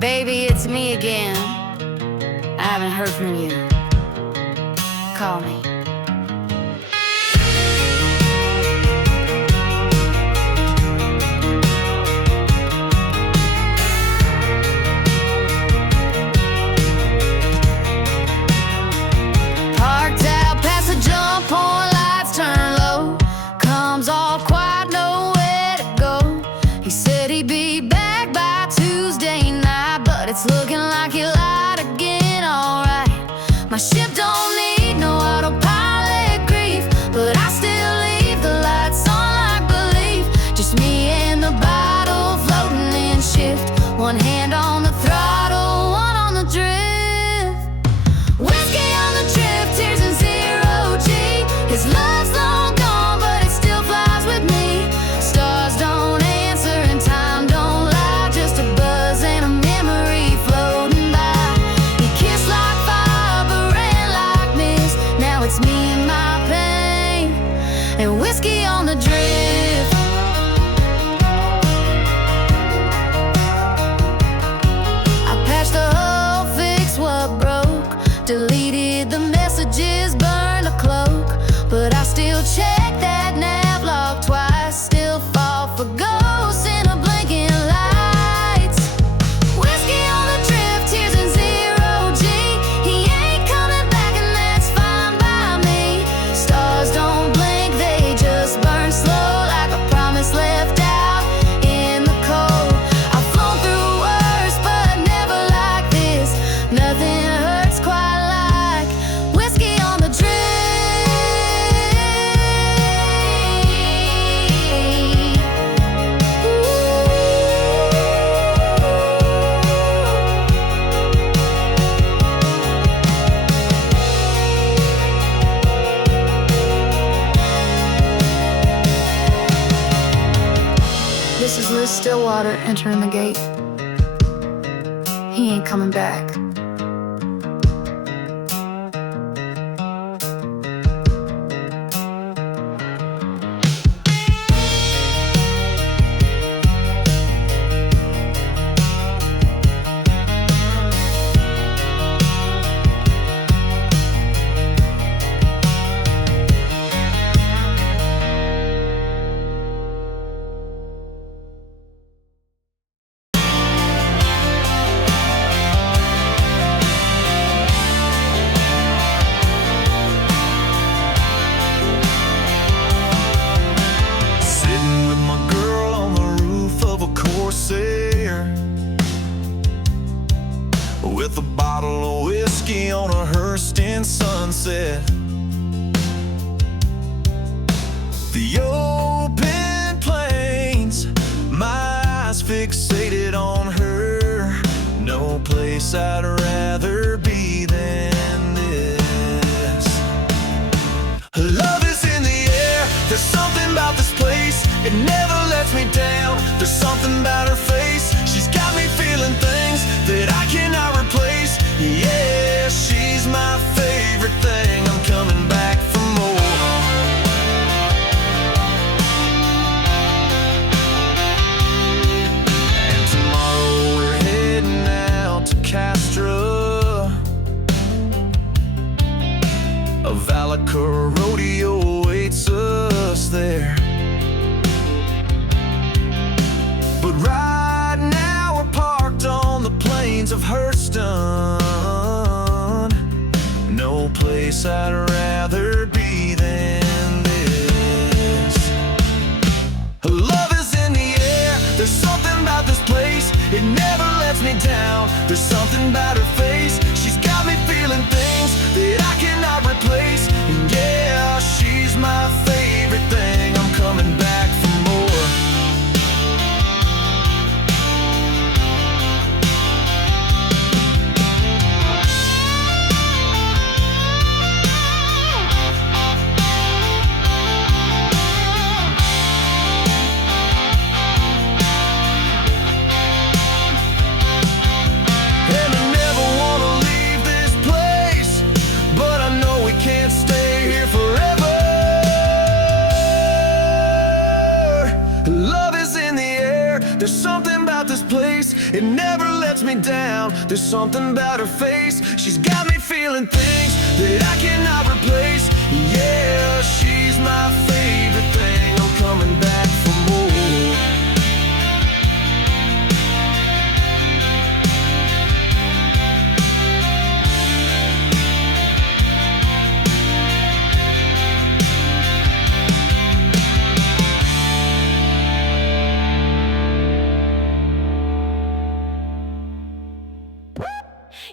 Baby, it's me again. I haven't heard from you. Call me. Parked out past the jump point, lights turn low. Comes off quiet, nowhere to go. He said he'd be back by Tuesday night, but it's looking like he lied again, alright. My ship don't need no autopilot grief, but I still leave the lights on like belief. Just me and the bottle floating in shift. One hand on the throttle, one on the drift. Whiskey on the trip, tears and zero G. His love's long gone, but it still flies with me. Stars don't answer and time don't lie, just a buzz and a memory floating by. He kissed like fire, but ran like mist. Now it's me and my pain, and whiskey on the drift. I patched the hull, fixed what broke, deleted the messages, burned the cloak, but I still check that nav log twice. Still fall for ghosts in a blinking lights. Whiskey on the trip, tears and zero G. He ain't coming back and that's fine by me. Stars don't blink, they just burn slow, like a promise left out in the cold. I've flown through worse, but never like this. Nothing hurts quite like whiskey on the drip. This is Liz Stillwater entering the gate. He ain't coming back. Sitting with my girl on the roof of a Corsair, with a bottle of whiskey on a Hurston Sunset. The open plains, my eyes fixated on her. No place I'd rather be than this. Love is in the air, there's something about this place, it never lets me down. There's something about her face, she's got me feeling things that I cannot replace. Yeah, she's my favorite thing, I'm coming back for more. And tomorrow we're heading out to Castra. A Valakar rodeo awaits us there. But right now we're parked on the plains of Hurston. No place I'd rather be than this. Love is in the air, there's something about this place, it never lets me down. There's something about her face, she's got me feeling things that I cannot replace. And yeah, she's my favorite thing, I'm coming back for more. And I never wanna leave this place, but I know we can't stay. down. There's something about her face, she's got me feeling things that I cannot replace. Yeah, she's my favorite thing. I'm coming back for more.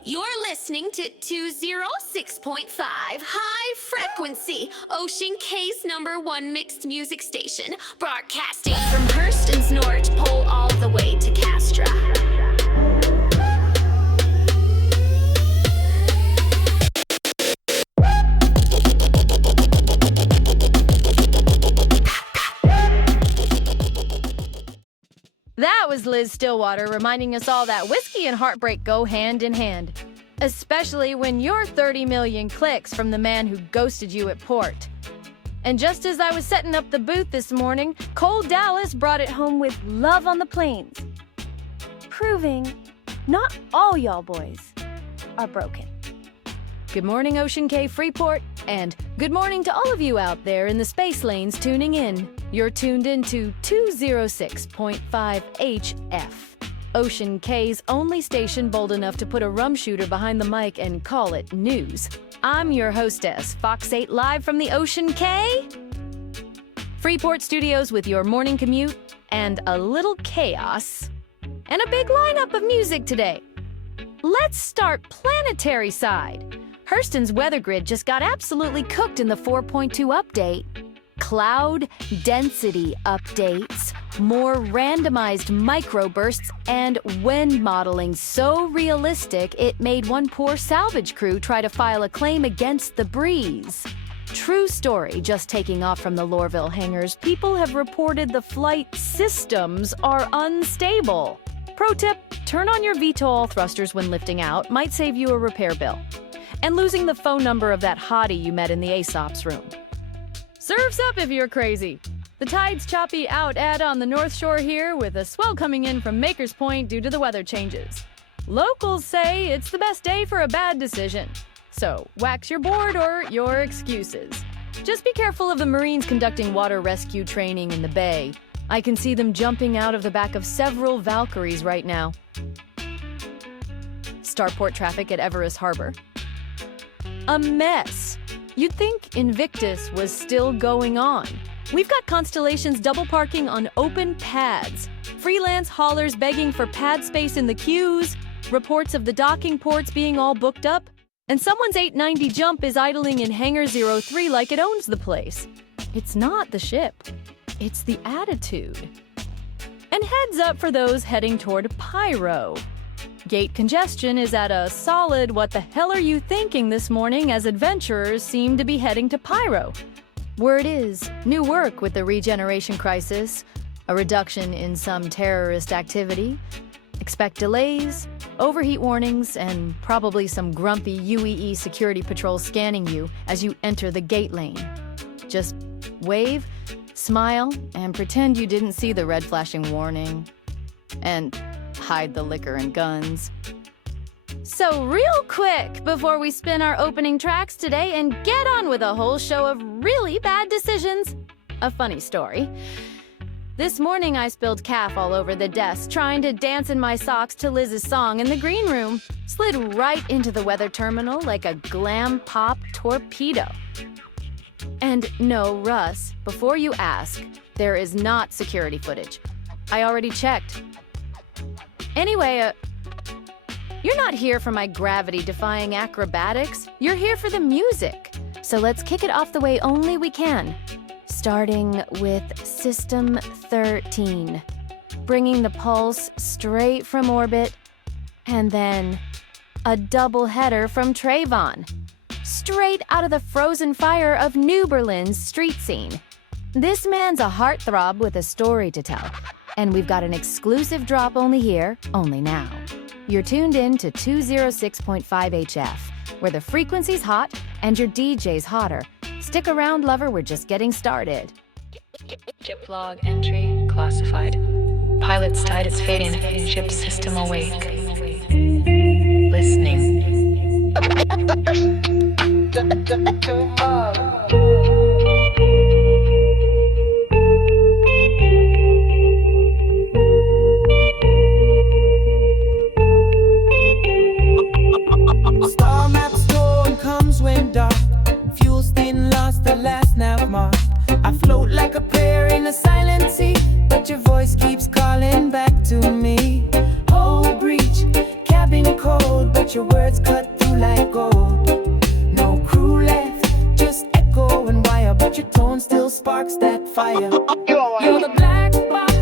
You're listening to 206.5 High Frequency, Ocean Cay's #1 mixed music station, broadcasting from Hurston's North Pole all the way to Castra. That was Liz Stillwater reminding us all that whiskey and heartbreak go hand in hand. Especially when you're 30 million clicks from the man who ghosted you at port. And just as I was setting up the booth this morning, Cole Dallas brought it home with Love on the Plains. Proving not all y'all boys are broken. Good morning, Ocean Cay Freeport, and good morning to all of you out there in the space lanes tuning in. You're tuned into 206.5 HF, Ocean Cay's only station bold enough to put a rum shooter behind the mic and call it news. I'm your hostess, FoxxEight, live from the Ocean Cay Freeport studios with your morning commute and a little chaos and a big lineup of music today. Let's start planetary side. Hurston's weather grid just got absolutely cooked in the 4.2 update. Cloud density updates, more randomized microbursts, and wind modeling so realistic it made one poor salvage crew try to file a claim against the breeze. True story, just taking off from the Lorville hangars, people have reported the flight systems are unstable. Pro tip, turn on your VTOL thrusters when lifting out, might save you a repair bill. And losing the phone number of that hottie you met in the Aesop's room. Surf's up if you're crazy. The tide's choppy out at on the North Shore here with a swell coming in from Maker's Point due to the weather changes. Locals say it's the best day for a bad decision. So wax your board or your excuses. Just be careful of the Marines conducting water rescue training in the bay. I can see them jumping out of the back of several Valkyries right now. Starport traffic at Everest Harbor. A mess. You'd think Invictus was still going on. We've got Constellations double parking on open pads. Freelance haulers begging for pad space in the queues. Reports of the docking ports being all booked up. And someone's 890 jump is idling in Hangar 03 like it owns the place. It's not the ship. It's the attitude. And heads up for those heading toward Pyro. Gate congestion is at a solid what the hell are you thinking this morning as adventurers seem to be heading to Pyro. Word is, new work with the regeneration crisis, a reduction in some terrorist activity. Expect delays, overheat warnings, and probably some grumpy UEE security patrol scanning you as you enter the gate lane. Just wave, smile, and pretend you didn't see the red flashing warning. And hide the liquor and guns. So real quick, before we spin our opening tracks today and get on with a whole show of really bad decisions, a funny story. This morning I spilled calf all over the desk trying to dance in my socks to Liz's song in the green room. Slid right into the weather terminal like a glam pop torpedo. And no, Russ, before you ask, there is not security footage. I already checked. Anyway, you're not here for my gravity-defying acrobatics. You're here for the music. So let's kick it off the way only we can. Starting with System 13. Bringing the pulse straight from orbit. And then a double header from Trayvon. Straight out of the frozen fire of New Berlin's street scene. This man's a heartthrob with a story to tell. And we've got an exclusive drop only here, only now. You're tuned in to 206.5 HF, where the frequency's hot and your DJ's hotter. Stick around, lover, we're just getting started. Ship log entry classified. Pilot's tide is fading. Ship system awake. cut through like gold. No crew left, just echo and wire, but your tone still sparks that fire. You're the black box,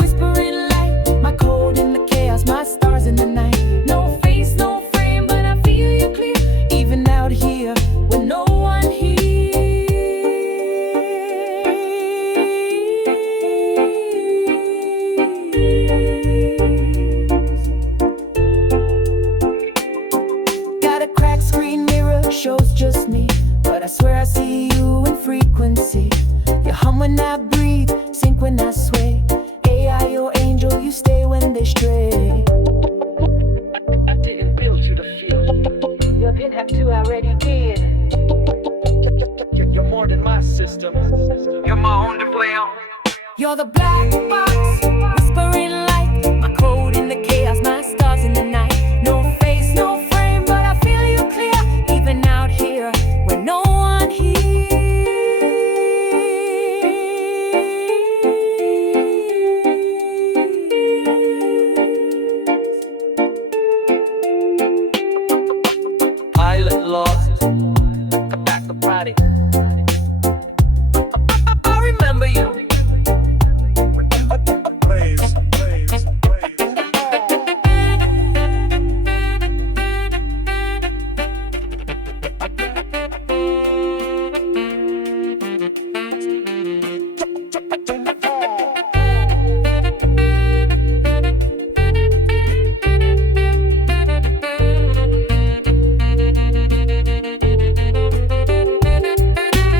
whispering light, my code in the chaos, my stars in the night. No face, no frame, but I feel you clear, even out here with no one hears. Got a cracked screen mirror, shows just me, but I swear I see you in frequency. You hum when I breathe, sync when I sway. AI, your angel, you stay when they stray. I didn't build you to feel. You didn't have to, I already did. You're more than my system. You're my own display. You're the black box, whispering light, my code in the chaos, my stars in the night. No face, no frame, but I feel you clear, even out here where no one hears. Pilot lost, back to Friday. I remember you.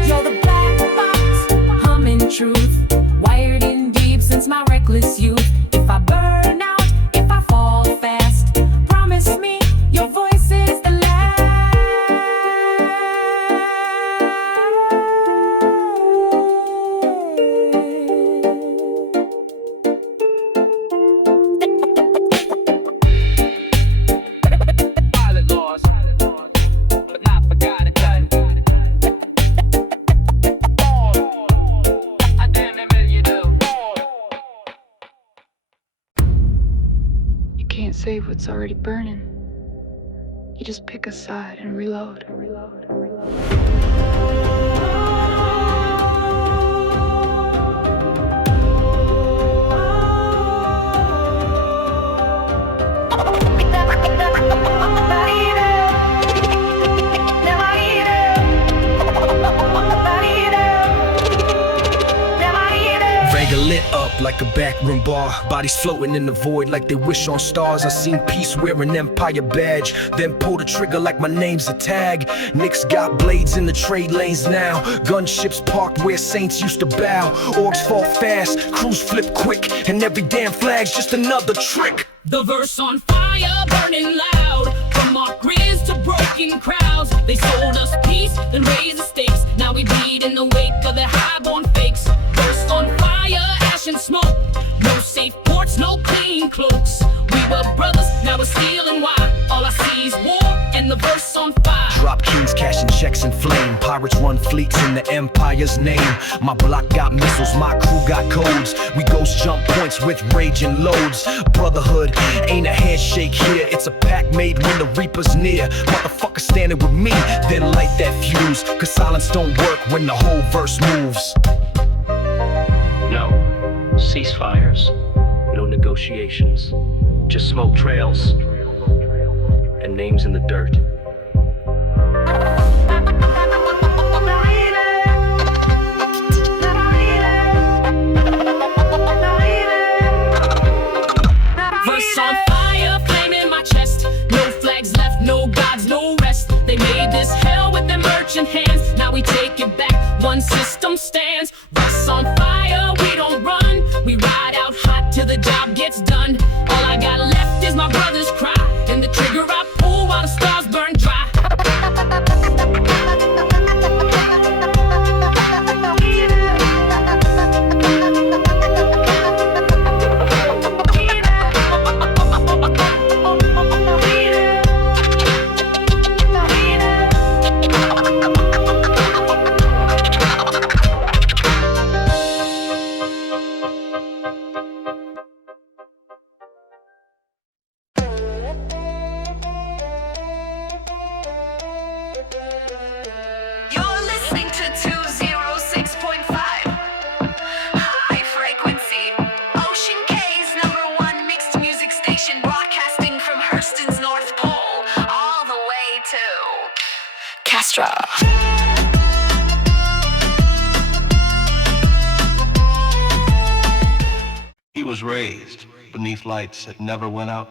You're the black box, humming truth, wired in deep since my reckless youth. If I burn out, if I fall fast, promise me your voice is the Pilot lost, but not forgotten. I damn near you do. You can't save what's already burning. You just pick a side and reload. Vega lit up like a backroom bar. Bodies floating in the void like they wish on stars. I seen peace wear an empire badge, then pull the trigger like my name's a tag. Knicks got blades in the trade lanes now. Gunships parked where saints used to bow. Orcs fall fast, crews flip quick, and every damn flag's just another trick. The verse on fire, burning loud. From our grizz to broken crowds. They sold us peace, then raised the stakes. Now we bleed in the wake of their highborn fakes. Verse on fire, ash and smoke. No safe ports, no clean cloaks. We were brothers, now we're stealing why. All I see is war, and the verse on fire. Drop kings, cashing checks in flame. Pirates run fleets in the empire's name. My block got missiles, my crew got codes. We ghost jump points with raging loads. Brotherhood ain't a handshake here, it's a pact made when the reaper's near. Motherfucker standing with me, then light that fuse. Cause silence don't work when the whole verse moves. No ceasefires, no negotiations, just smoke trails and names in the dirt. Verse on fire, flame in my chest. No flags left, no gods, no rest. They made this hell with their merchant hands. Now we take it back, one system stands. Verse on fire, we don't run. We ride out hot till the job gets done. All I got left is my brother's cry, and the trigger I pull while the stars burn dry. Castra. He was raised beneath lights that never went out,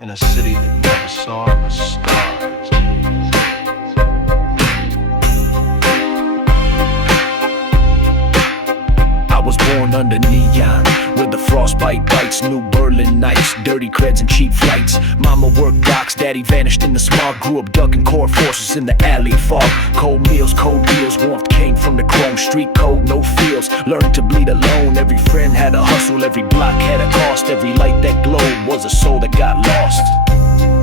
in a city that never saw a star. I was born under neon, where the frostbite bites, New Berlin nights, dirty creds and cheap flights. Mama worked docks, daddy vanished in the smog. Grew up ducking core forces in the alley fog. Cold meals, cold deals, warmth came from the chrome. Street code, no feels, learned to bleed alone. Every friend had a hustle, every block had a cost. Every light that glowed was a soul that got lost.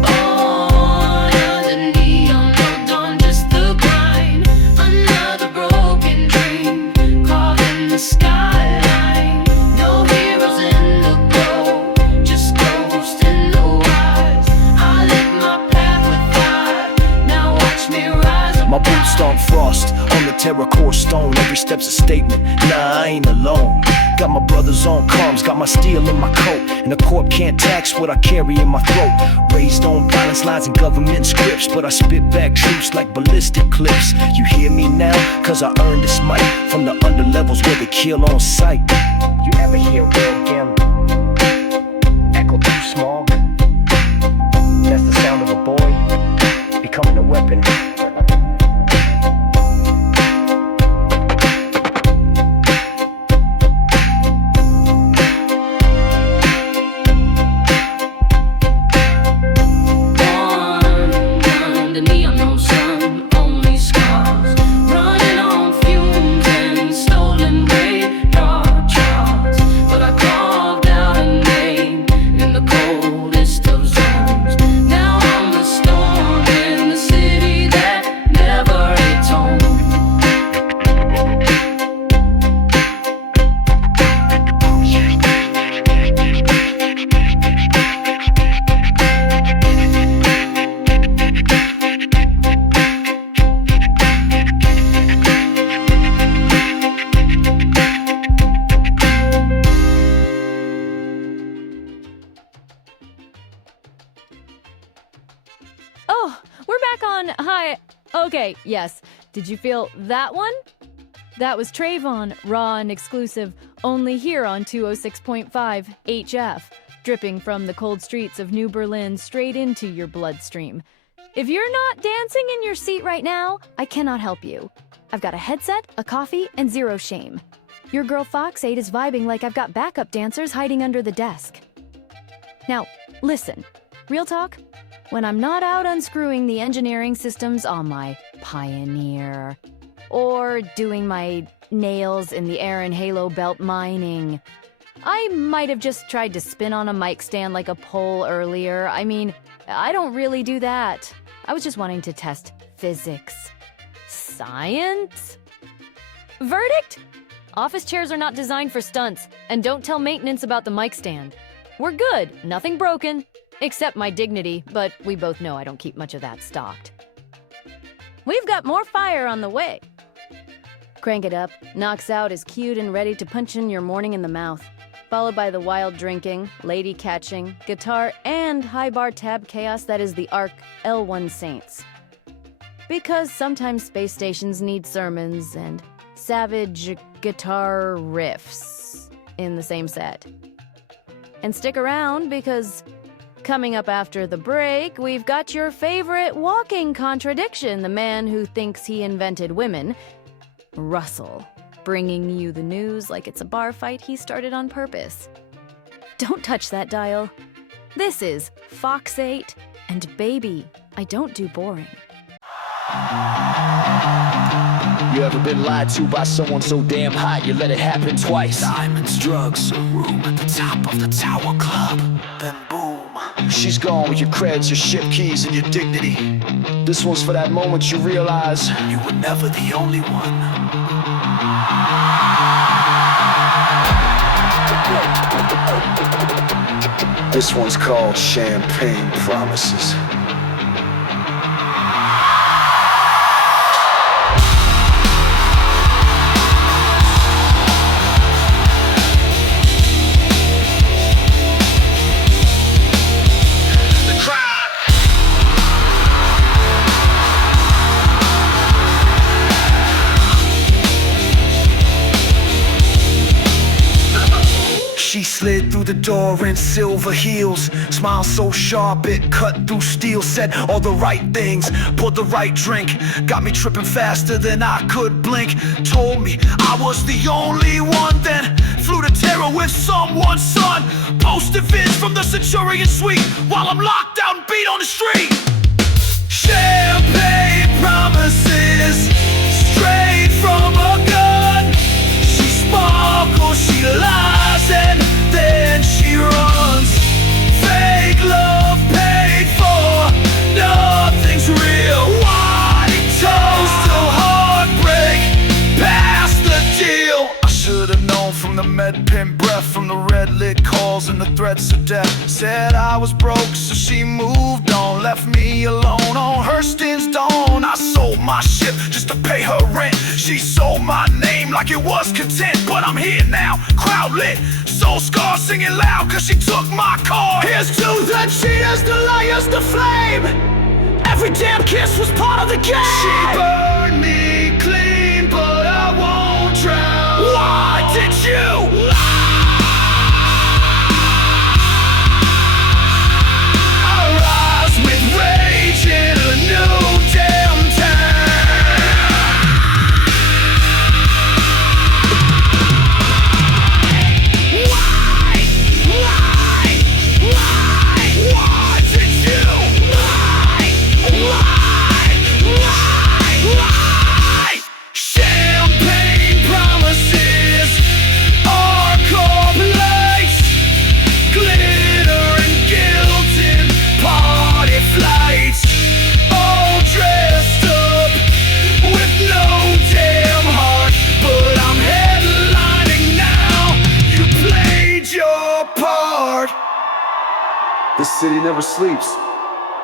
Born under neon, no dawn, just the grind. Another broken dream, carved in the skyline. No heroes in the glow, just ghosts in the wise. I lit my path with fire, now watch me rise up. My boots stomp frost on the terracotta stone. Every step's a statement, nah, I ain't alone. Got my brothers on comms, got my steel in my coat, and the corp can't tax what I carry in my throat. Raised on violence lines and government scripts, but I spit back truths like ballistic clips. You hear me now? Cause I earned this mic from the underlevels where they kill on sight. You ever hear real gim echo through smog? That's the sound of a boy becoming a weapon. Okay, yes. Did you feel that one? That was Trayvon, raw and exclusive, only here on 206.5 HF, dripping from the cold streets of New Berlin straight into your bloodstream. If you're not dancing in your seat right now, I cannot help you. I've got a headset, a coffee, and zero shame. Your girl FoxxEight is vibing like I've got backup dancers hiding under the desk. Now, listen. Real talk? When I'm not out unscrewing the engineering systems on my Pioneer, or doing my nails in the air and halo belt mining, I might have just tried to spin on a mic stand like a pole earlier. I mean, I don't really do that. I was just wanting to test physics. Science? Verdict? Office chairs are not designed for stunts, and don't tell maintenance about the mic stand. We're good, nothing broken. Except my dignity, but we both know I don't keep much of that stocked. We've got more fire on the way. Crank it up, knocks out is cute and ready to punch in your morning in the mouth, followed by the wild drinking, lady catching, guitar, and high bar tab chaos that is the ARC L1 Saints. Because sometimes space stations need sermons and savage guitar riffs in the same set. And stick around because coming up after the break, we've got your favorite walking contradiction, the man who thinks he invented women, Russell, bringing you the news like it's a bar fight he started on purpose. Don't touch that dial. This is FoxxEight, and baby, I don't do boring. You ever been lied to by someone so damn hot you let it happen twice? Diamonds, drugs, a room at the top of the Tower Club. Then boom, she's gone with your creds, your ship keys, and your dignity. This one's for that moment you realize you were never the only one. This one's called Champagne Promises. the door in silver heels. Smile so sharp it cut through steel. Said all the right things, poured the right drink. Got me tripping faster than I could blink. Told me I was the only one. Then flew to terror with someone's son. Posted vids from the Centurion suite while I'm locked out and beat on the street. Champagne promises straight from a gun. She sparkles, she lies, and then she runs. Fake love paid for, nothing's real. White toast till heartbreak, past the deal. I should've known from the med pen breath, from the red lit calls and the threats of death. Said I was broke, so she moved on, left me alone on Hurston's dawn. I sold my ship just to pay her rent. She sold my name like it was content. But I'm here now, crowd lit, soul scar singing loud, cause she took my car. Here's to the cheaters, the liars, the flame. Every damn kiss was part of the game. She burned me clean, but I won't drown. Why did you lie? In a new damn town. Why did you lie? Champagne promises are complaints, glitter and guilt in party flights. Dressed up with no damn heart, but I'm headlining now. You played your part. This city never sleeps,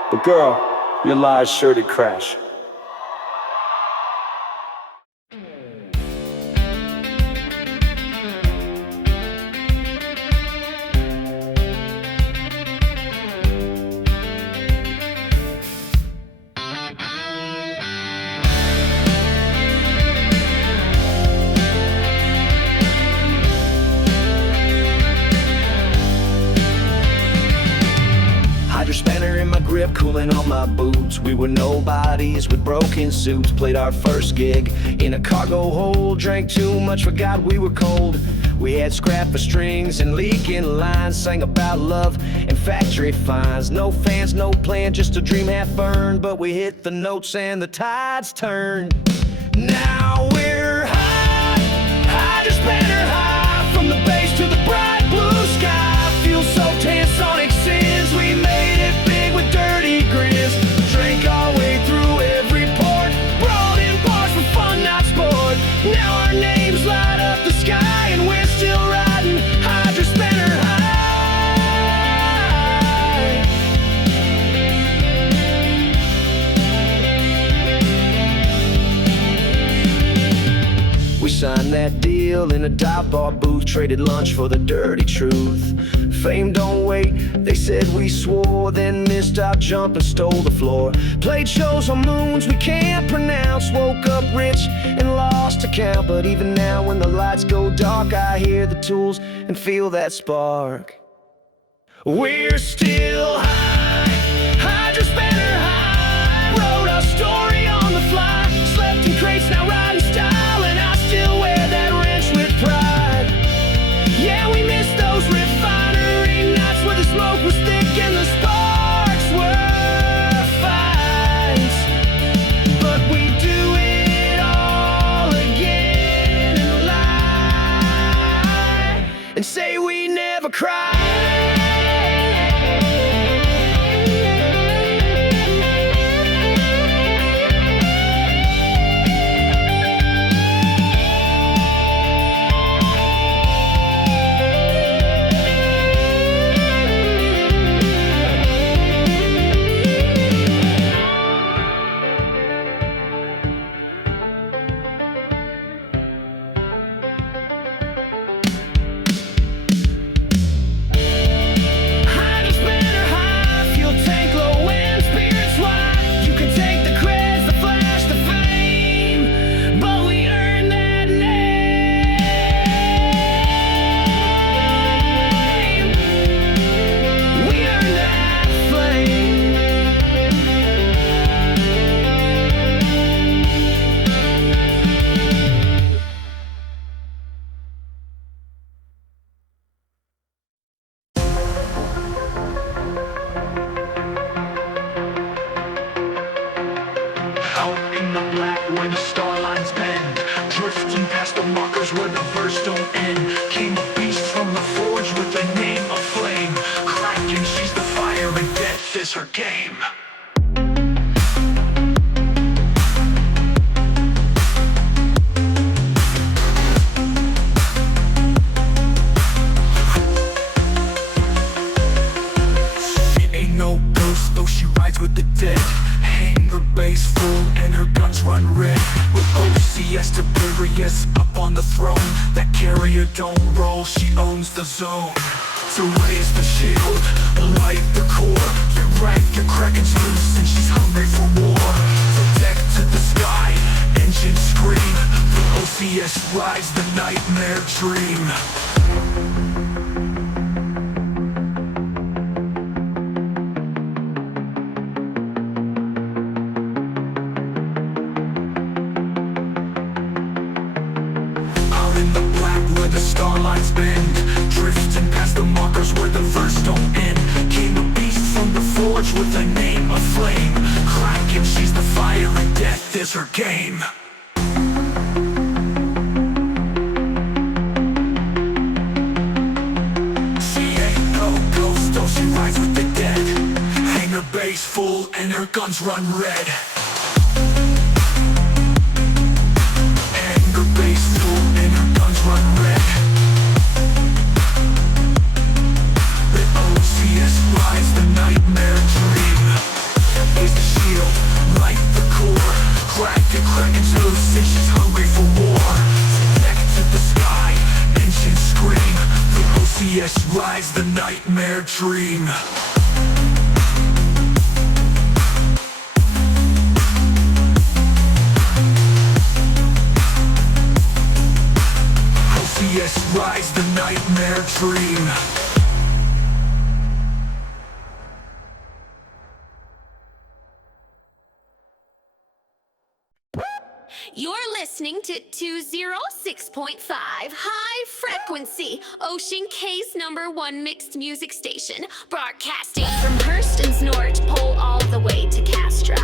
but girl, your lies sure did crash. Spanner in my grip, cooling on my boots. We were nobodies with broken suits. Played our first gig in a cargo hold. Drank too much, forgot we were cold. We had scrap for strings and leaking lines. Sang about love and factory fines. No fans, no plan, just a dream half burned. But we hit the notes and the tides turned. Now we're high, just banner high. From the bass to the bright blue sky. Feel so tense, sonic sins. We made it big with dirty grins. Drank our way through every port. Brought in bars for fun, not sport. Now our names light up the sky, and we're still riding Hydra Spanner high. We signed that deal in a dive bar booth. Traded lunch for the dirty truth. Fame don't wait, they said we swore. Then missed our jump and stole the floor. Played shows on moons we can't pronounce. Woke up rich and lost account. But even now when the lights go dark, I hear the tools and feel that spark. We're still high, Hydra Spanner high. Wrote our story on the fly. Slept in crates, now riding style. And I still wear that wrench with pride. Yeah, we miss those refinery nights where the smoke was thick and the sparks were fines. But we do it all again and lie and say we never cried. Out in the black where the star lines bend, drifting past the markers where the verse don't end. Came a beast from the forge with a name of flame, cracking, she's the fire and death is her game. With the dead, hang her base full and her guns run red. With OCS to bury us up on the throne, that carrier don't roll, she owns the zone. To raise the shield, light the core, get rank, your Kraken's loose and she's hungry for war. From deck to the sky, engine scream, the OCS rides the nightmare dream. Starlines bend, drifting past the markers where the verse don't end. Came a beast from the forge with a name of flame, cracking, she's the fire and death is her game. She ain't no ghost, though she rides with the dead. Hang her base full and her guns run red. Hang her base full and her guns run red. Rise the nightmare dream. Raise the shield, light the core, crack the Kraken's loose and she's hungry for war. Neck to the sky, engine scream, the OCS rise the nightmare dream. OCS rise the nightmare dream. You're listening to 206.5 High Frequency, Ocean Cay's #1 mixed music station, broadcasting from Hurston's North Pole all the way to Castra.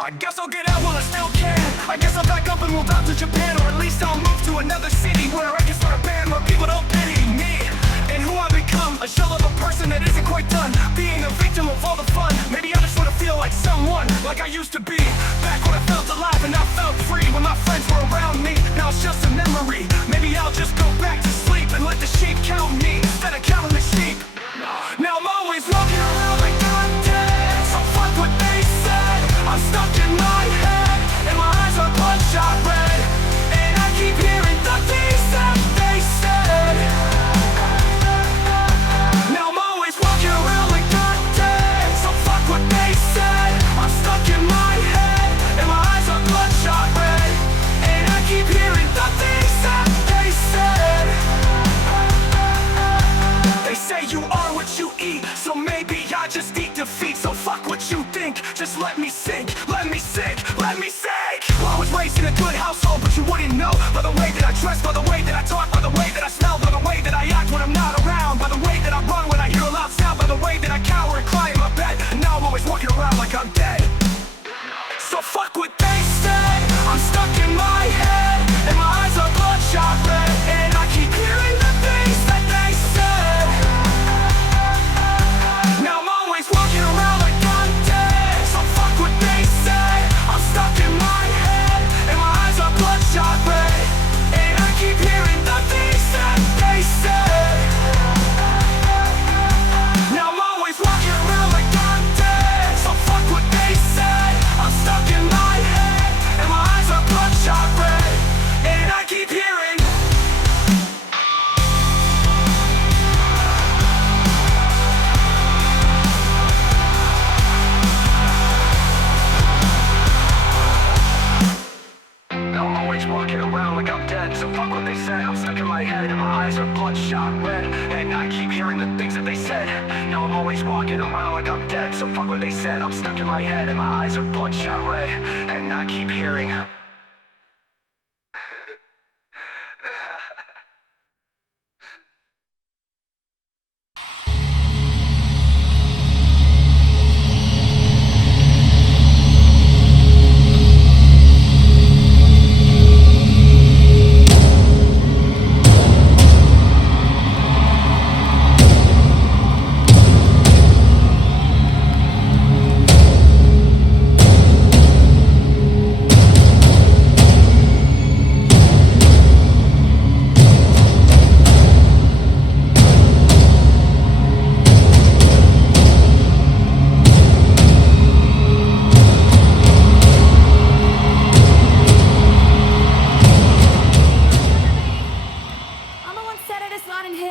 I guess I'll get out while I still can. I guess I'll back up and move out to Japan, or at least I'll move to another city where I can start a band where people don't pity me and who I become, a shell of a person that isn't quite done being a victim of all the fun. Maybe I just want to feel like someone, like I used to be back when I felt alive and I felt free when my friends were around me. Now it's just a memory. Maybe I'll just go back to sleep and let the sheep count me instead of counting the sheep. Now I'm always walking around like I'm dead, so fuck what they said. I'm stuck in my head, and my eyes are bloodshot red, and I keep hearing the things that they said. Now I'm always walking around like I'm dead, so fuck what they said. I'm stuck in my head, and my eyes are bloodshot red, and I keep hearing the things that they said. They say you are what you eat, so maybe I just eat defeat. So fuck what you think, just let me sink, let me sink, let me sink. Well, I was raised in a good household, but you wouldn't know by the way that I dress, by the way that I talk, by the way that I smell, by the way that I act when I'm not around, by the way that I run when I hear a loud sound, by the way that I cower and cry in my bed. And now I'm always walking around like I'm dead. So fuck what they said. I'm stuck in my head, and my eyes are bloodshot red, and I keep hearing the things that they said. Now I'm always walking around like I'm dead. So fuck what I'm dead. So fuck what they said, I'm stuck in my head and my eyes are bloodshot red. And I keep hearing the things that they said. Now I'm always walking around like I'm dead. So fuck what they said, I'm stuck in my head and my eyes are bloodshot red. And I keep hearing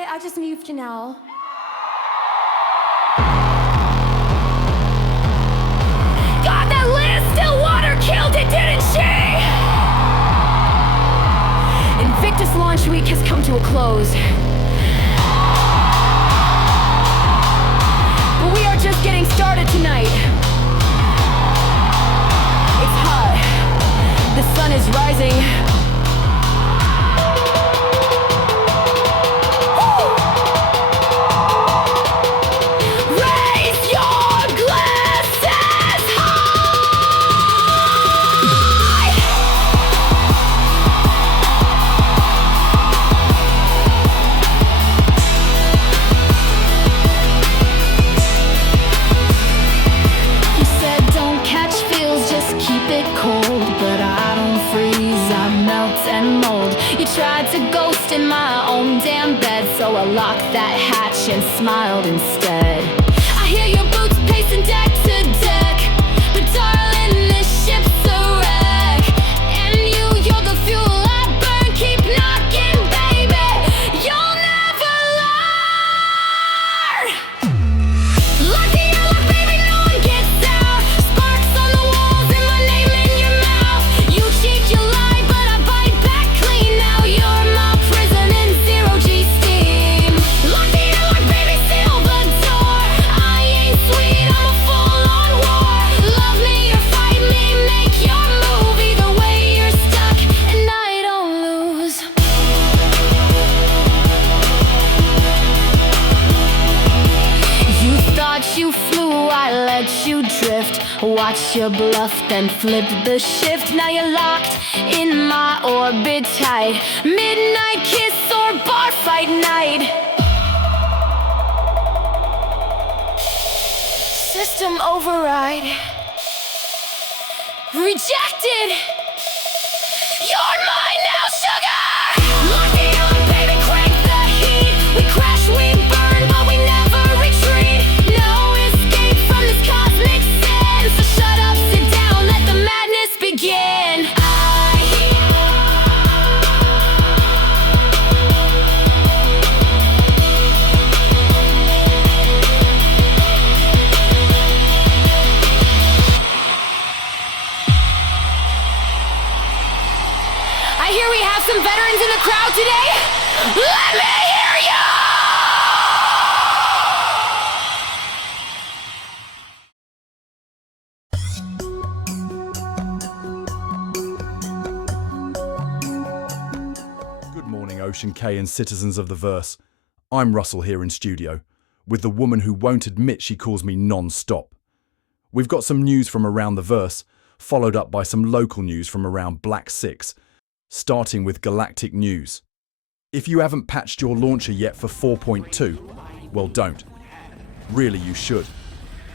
I just moved you now. God, that Liz Stillwater killed it, didn't she? Invictus launch week has come to a close. But we are just getting started tonight. It's hot. The sun is rising. Tried to ghost in my own damn bed, so I locked that hatch and smiled instead. I hear your boots pacing deck to deck, but darling, this ship's a wreck. And you're the fuel I burn, keep knocking, baby, you'll never learn. Lock the airlock, baby, no one gets out. Sparks on the walls and my name in your mouth. You cheat, you lie, but I bite back clean. Now you're my prison in zero-G steam. Lock the airlock, baby, seal the door. I ain't sweet, I'm a full-on war. Love me or fight me, make your move. Either way, you're stuck, and I don't lose. You thought you flew, I let you drift. Watch you bluff, then flip the shift. Now you're locked in my orbit tight. Midnight kiss or bar fight night. System override. Rejected. You're mine now, sugar. Lock the alarm, baby, crank the heat. We crash, we burn, but we never retreat. No escape from this cosmic sin. So shut up, sit down, let the madness begin. I hear we have some veterans in the crowd today. Let me hear you! Good morning, Ocean Cay and citizens of the verse. I'm Russell here in studio, with the woman who won't admit she calls me non-stop. We've got some news from around the verse, followed up by some local news from around Black 6, starting with galactic news. If you haven't patched your launcher yet for 4.2, well, don't. Really, you should.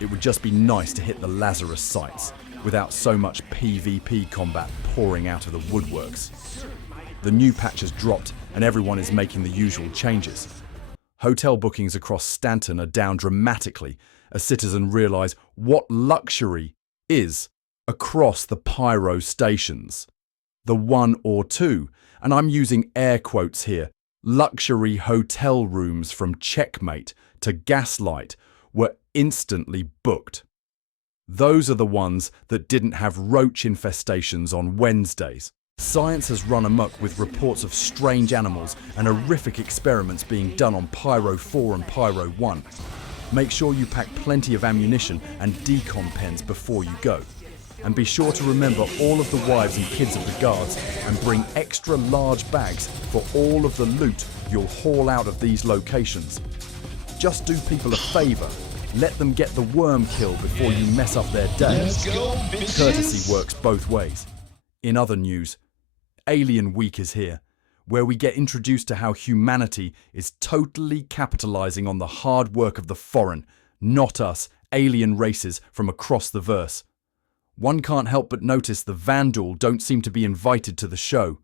It would just be nice to hit the Lazarus sites without so much PvP combat pouring out of the woodworks. The new patch has dropped and everyone is making the usual changes. Hotel bookings across Stanton are down dramatically as citizens realise what luxury is across the pyro stations. The 1 or 2, and I'm using air quotes here, luxury hotel rooms from Checkmate to Gaslight were instantly booked. Those are the ones that didn't have roach infestations on Wednesdays. Science has run amok with reports of strange animals and horrific experiments being done on Pyro 4 and Pyro 1. Make sure you pack plenty of ammunition and decon pens before you go. And be sure to remember all of the wives and kids of the guards and bring extra large bags for all of the loot you'll haul out of these locations. Just do people a favor. Let them get the worm kill before you mess up their day. Courtesy works both ways. In other news, Alien Week is here, where we get introduced to how humanity is totally capitalizing on the hard work of the foreign, not us, alien races from across the verse. One can't help but notice the Vandal don't seem to be invited to the show,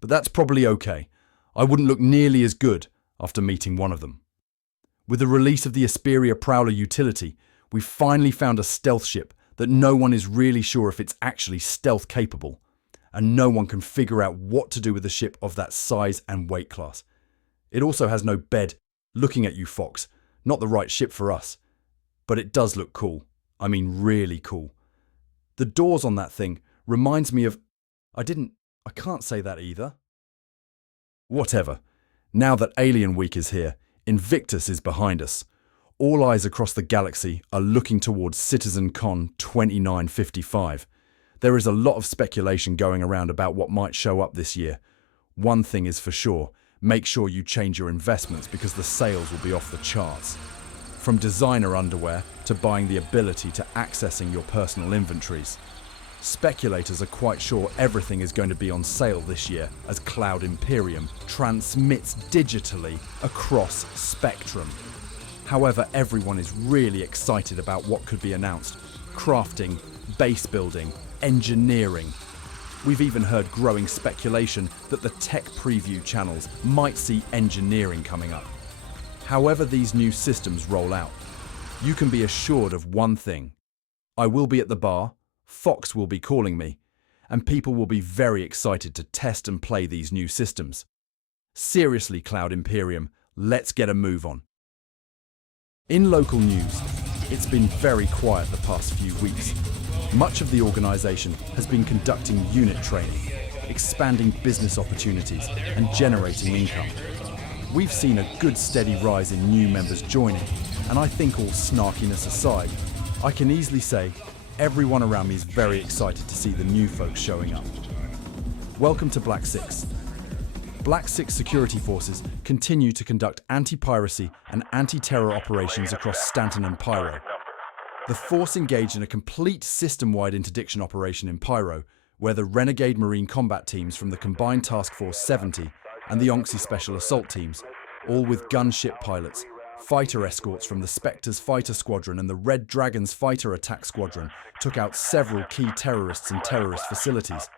but that's probably okay. I wouldn't look nearly as good after meeting one of them. With the release of the Asperia Prowler utility, we've finally found a stealth ship that no one is really sure if it's actually stealth capable, and no one can figure out what to do with a ship of that size and weight class. It also has no bed. Looking at you, Fox, not the right ship for us. But it does look cool. I mean really cool. The doors on that thing reminds me of... I can't say that either. Whatever. Now that Alien Week is here, Invictus is behind us. All eyes across the galaxy are looking towards CitizenCon 2955. There is a lot of speculation going around about what might show up this year. One thing is for sure, make sure you change your investments because the sales will be off the charts. From designer underwear to buying the ability to accessing your personal inventories. Speculators are quite sure everything is going to be on sale this year as Cloud Imperium transmits digitally across Spectrum. However, everyone is really excited about what could be announced. Crafting, base building, engineering. We've even heard growing speculation that the tech preview channels might see engineering coming up. However these new systems roll out, you can be assured of one thing. I will be at the bar, Fox will be calling me, and people will be very excited to test and play these new systems. Seriously, Cloud Imperium, let's get a move on. In local news, it's been very quiet the past few weeks. Much of the organisation has been conducting unit training, expanding business opportunities and generating income. We've seen a good steady rise in new members joining, and I think all snarkiness aside, I can easily say everyone around me is very excited to see the new folks showing up. Welcome to Black 6. Black 6 security forces continue to conduct anti-piracy and anti-terror operations across Stanton and Pyro. The force engaged in a complete system-wide interdiction operation in Pyro, where the Renegade Marine Combat Teams from the Combined Task Force 70 and the Onxie Special Assault Teams, all with gunship pilots, fighter escorts from the Spectres Fighter Squadron and the Red Dragons Fighter Attack Squadron, took out several key terrorists and terrorist facilities.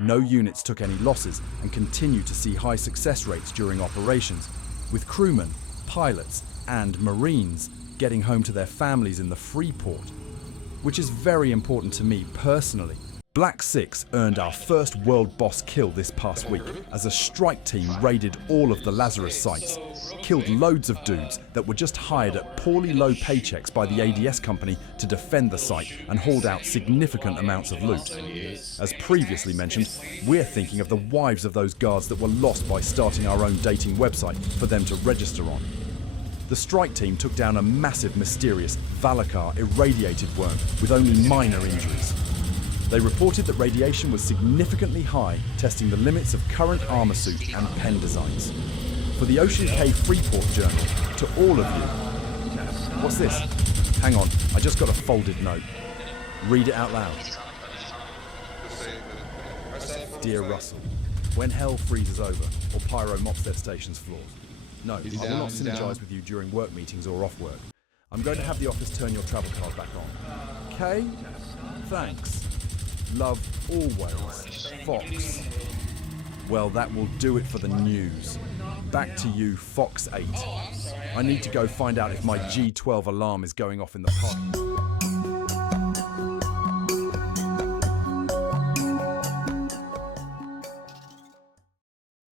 No units took any losses and continue to see high success rates during operations, with crewmen, pilots and Marines getting home to their families in the Freeport, which is very important to me personally. Black 6 earned our first world boss kill this past week as a strike team raided all of the Lazarus sites, killed loads of dudes that were just hired at poorly low paychecks by the ADS company to defend the site and hauled out significant amounts of loot. As previously mentioned, we're thinking of the wives of those guards that were lost by starting our own dating website for them to register on. The strike team took down a massive mysterious Valakar irradiated worm with only minor injuries. They reported that radiation was significantly high, testing the limits of current armor suit and pen designs. For the Cay Freeport Journal, to all of you. What's this? Hang on, I just got a folded note. Read it out loud. Dear Russell, when hell freezes over or Pyro mops their station's floors. No, I will not synergize with you during work meetings or off work. I'm going to have the office turn your travel card back on. Kay? Thanks. Love always, Fox. Well, that will do it for the news. Back to you, FoxxEight. I need to go find out if my G12 alarm is going off in the park.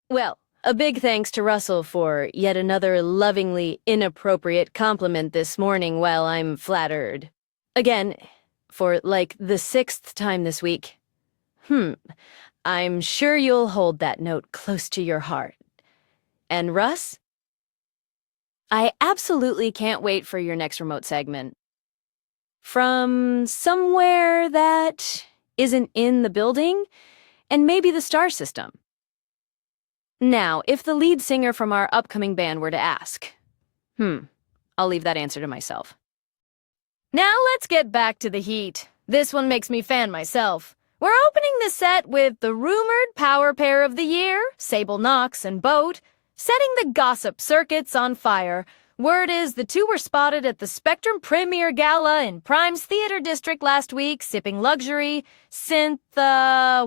Well, a big thanks to Russell for yet another lovingly inappropriate compliment this morning. Well, I'm flattered. Again, for like the 6th time this week. I'm sure you'll hold that note close to your heart. And Russ? I absolutely can't wait for your next remote segment. From somewhere that isn't in the building, and maybe the star system. Now, if the lead singer from our upcoming band were to ask, I'll leave that answer to myself. Now let's get back to the heat. This one makes me fan myself. We're opening the set with the rumored power pair of the year, Sable Knox and Boat, setting the gossip circuits on fire. Word is the two were spotted at the Spectrum Premiere Gala in Prime's Theater District last week, sipping luxury, synth,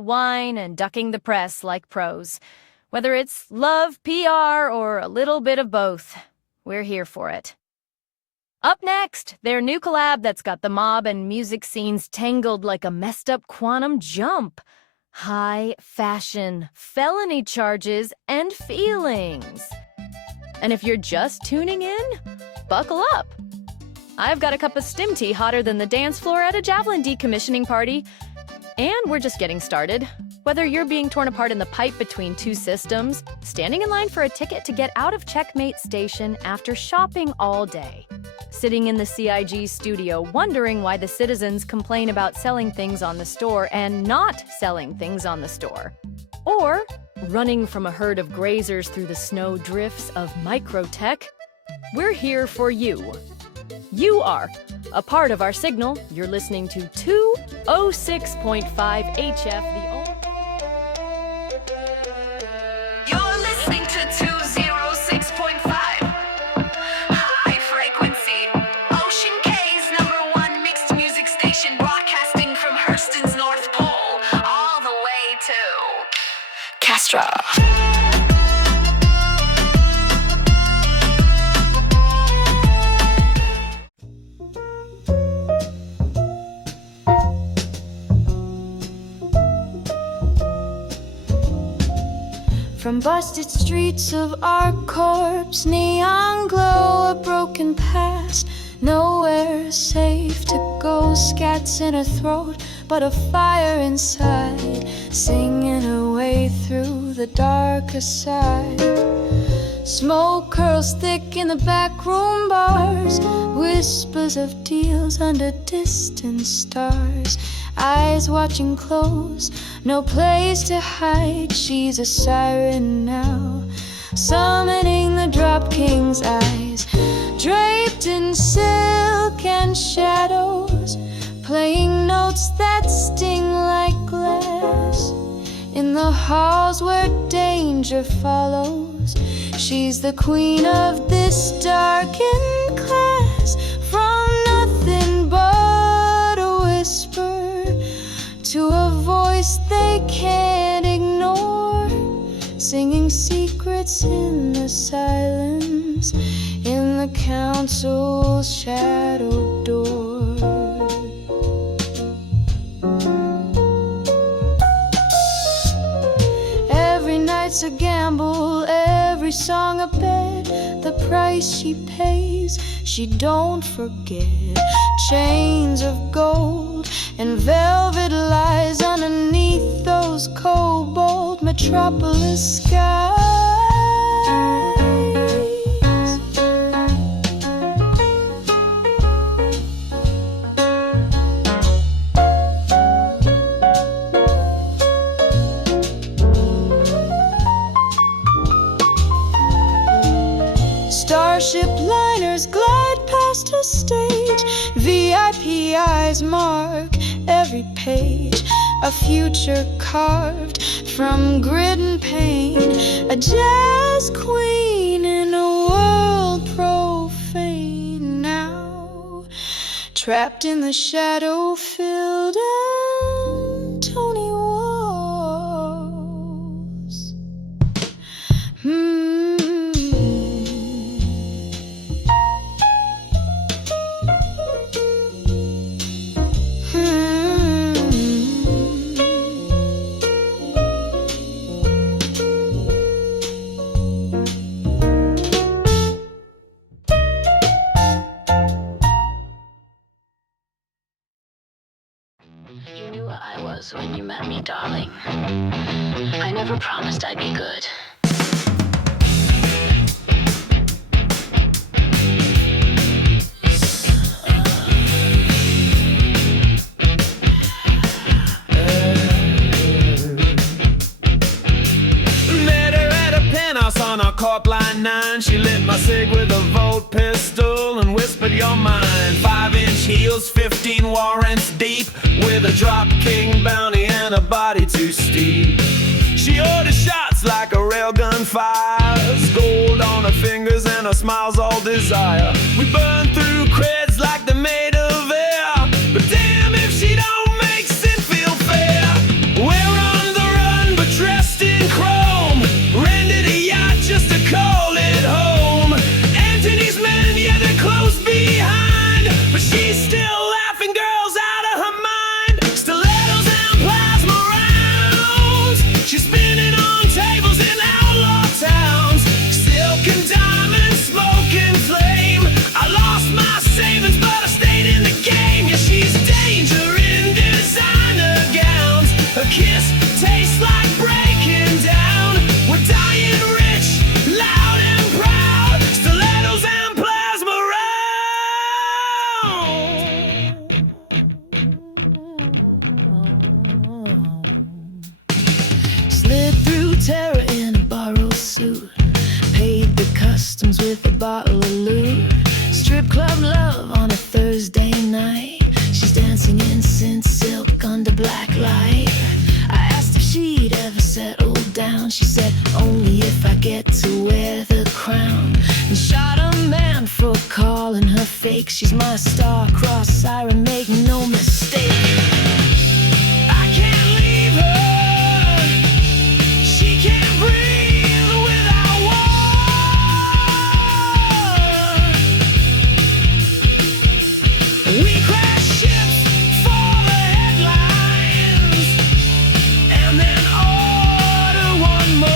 wine, and ducking the press like pros. Whether it's love, PR, or a little bit of both, we're here for it. Up next, their new collab that's got the mob and music scenes tangled like a messed up quantum jump. High fashion, felony charges, and feelings. And if you're just tuning in, buckle up. I've got a cup of stim tea hotter than the dance floor at a javelin decommissioning party. And we're just getting started. Whether you're being torn apart in the pipe between two systems, standing in line for a ticket to get out of Checkmate Station after shopping all day, sitting in the CIG studio wondering why the citizens complain about selling things on the store and not selling things on the store, or running from a herd of grazers through the snow drifts of microtech, we're here for you. You are a part of our signal. You're listening to 206.5 HF, the only... You're listening to 206.5 High Frequency, Ocean K's #1 mixed music station, broadcasting from Hurston's North Pole all the way to Castra. From busted streets of our corpse, neon glow, a broken past, nowhere safe to go. Scats in her throat, but a fire inside, singing her way through the darker side. Smoke curls thick in the backroom bars, whispers of deals under distant stars. Eyes watching close, no place to hide. She's a siren now, summoning the drop king's eyes, draped in silk and shadows, playing notes that sting like glass. In the halls where danger follows, she's the queen of this darkened class. From nothing but a whisper to a voice they can't ignore, singing secrets in the silence, in the council's shadow door. Every night's a gamble, every song a bet. The price she pays, she don't forget. Chains of gold and velvet lies underneath those cobalt metropolis skies. Starship liners glide past her stage, VIP eyes mark every page. A future carved from grit and pain, a jazz queen in a world profane. Now trapped in the shadow-filled Antony walls. was when you met me, darling. I never promised I'd be good. On our court line 9, she lit my cig with a Volt pistol and whispered, "You're mine." 5-inch heels, 15 warrants deep, with a drop king bounty and a body too steep. She orders shots like a railgun fires, gold on her fingers and her smile's all desire. We burn through creds like they're made of air, but damn if she don't make sin feel fair. We're on the run but dressed in chrome, rented a yacht just to call it home. Anthony's men, yeah, they're close behind, but she's still laughing girls out of her mind. Stilettos and plasma rounds, she's spinning on tables in outlaw towns. Silk and diamond, smoke and flame. I lost my savings, but I stayed in the game. Yeah, she's danger in designer gowns. Her kiss tastes like breaking down. We're dying rich, loud and proud. Stilettos and plasma rounds. Slid through terror in a borrowed suit, paid the customs with a bottle of loot. Strip club love on a Thursday night, she's dancing in scent silk under black light. I asked if she'd ever settle down, she said only if I get to wear the crown. And shot a man for calling her fake, she's my star-crossed siren, make no mistake. I can't leave her, she can't breathe without war. We crash ships for the headlines, and then order one more.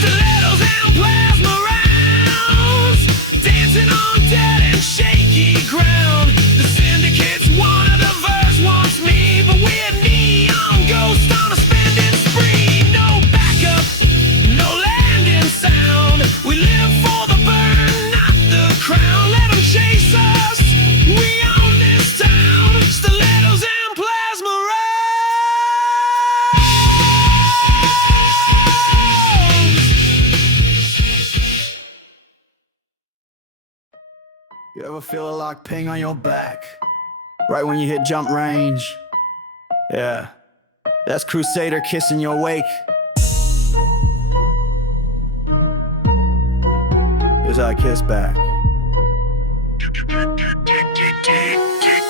Stilettos and plasma rounds, dancing on dead and shaky ground. The syndicate's one of the verse wants me, but we're neon ghosts on a spending spree. No backup, no landing sound. We live for the burn, not the crown. Let them chase us, we own this town. Stilettos and plasma rounds. You ever feel a lock ping on your back right when you hit jump range? Yeah, that's Crusader kissing your wake. Here's how I kiss back.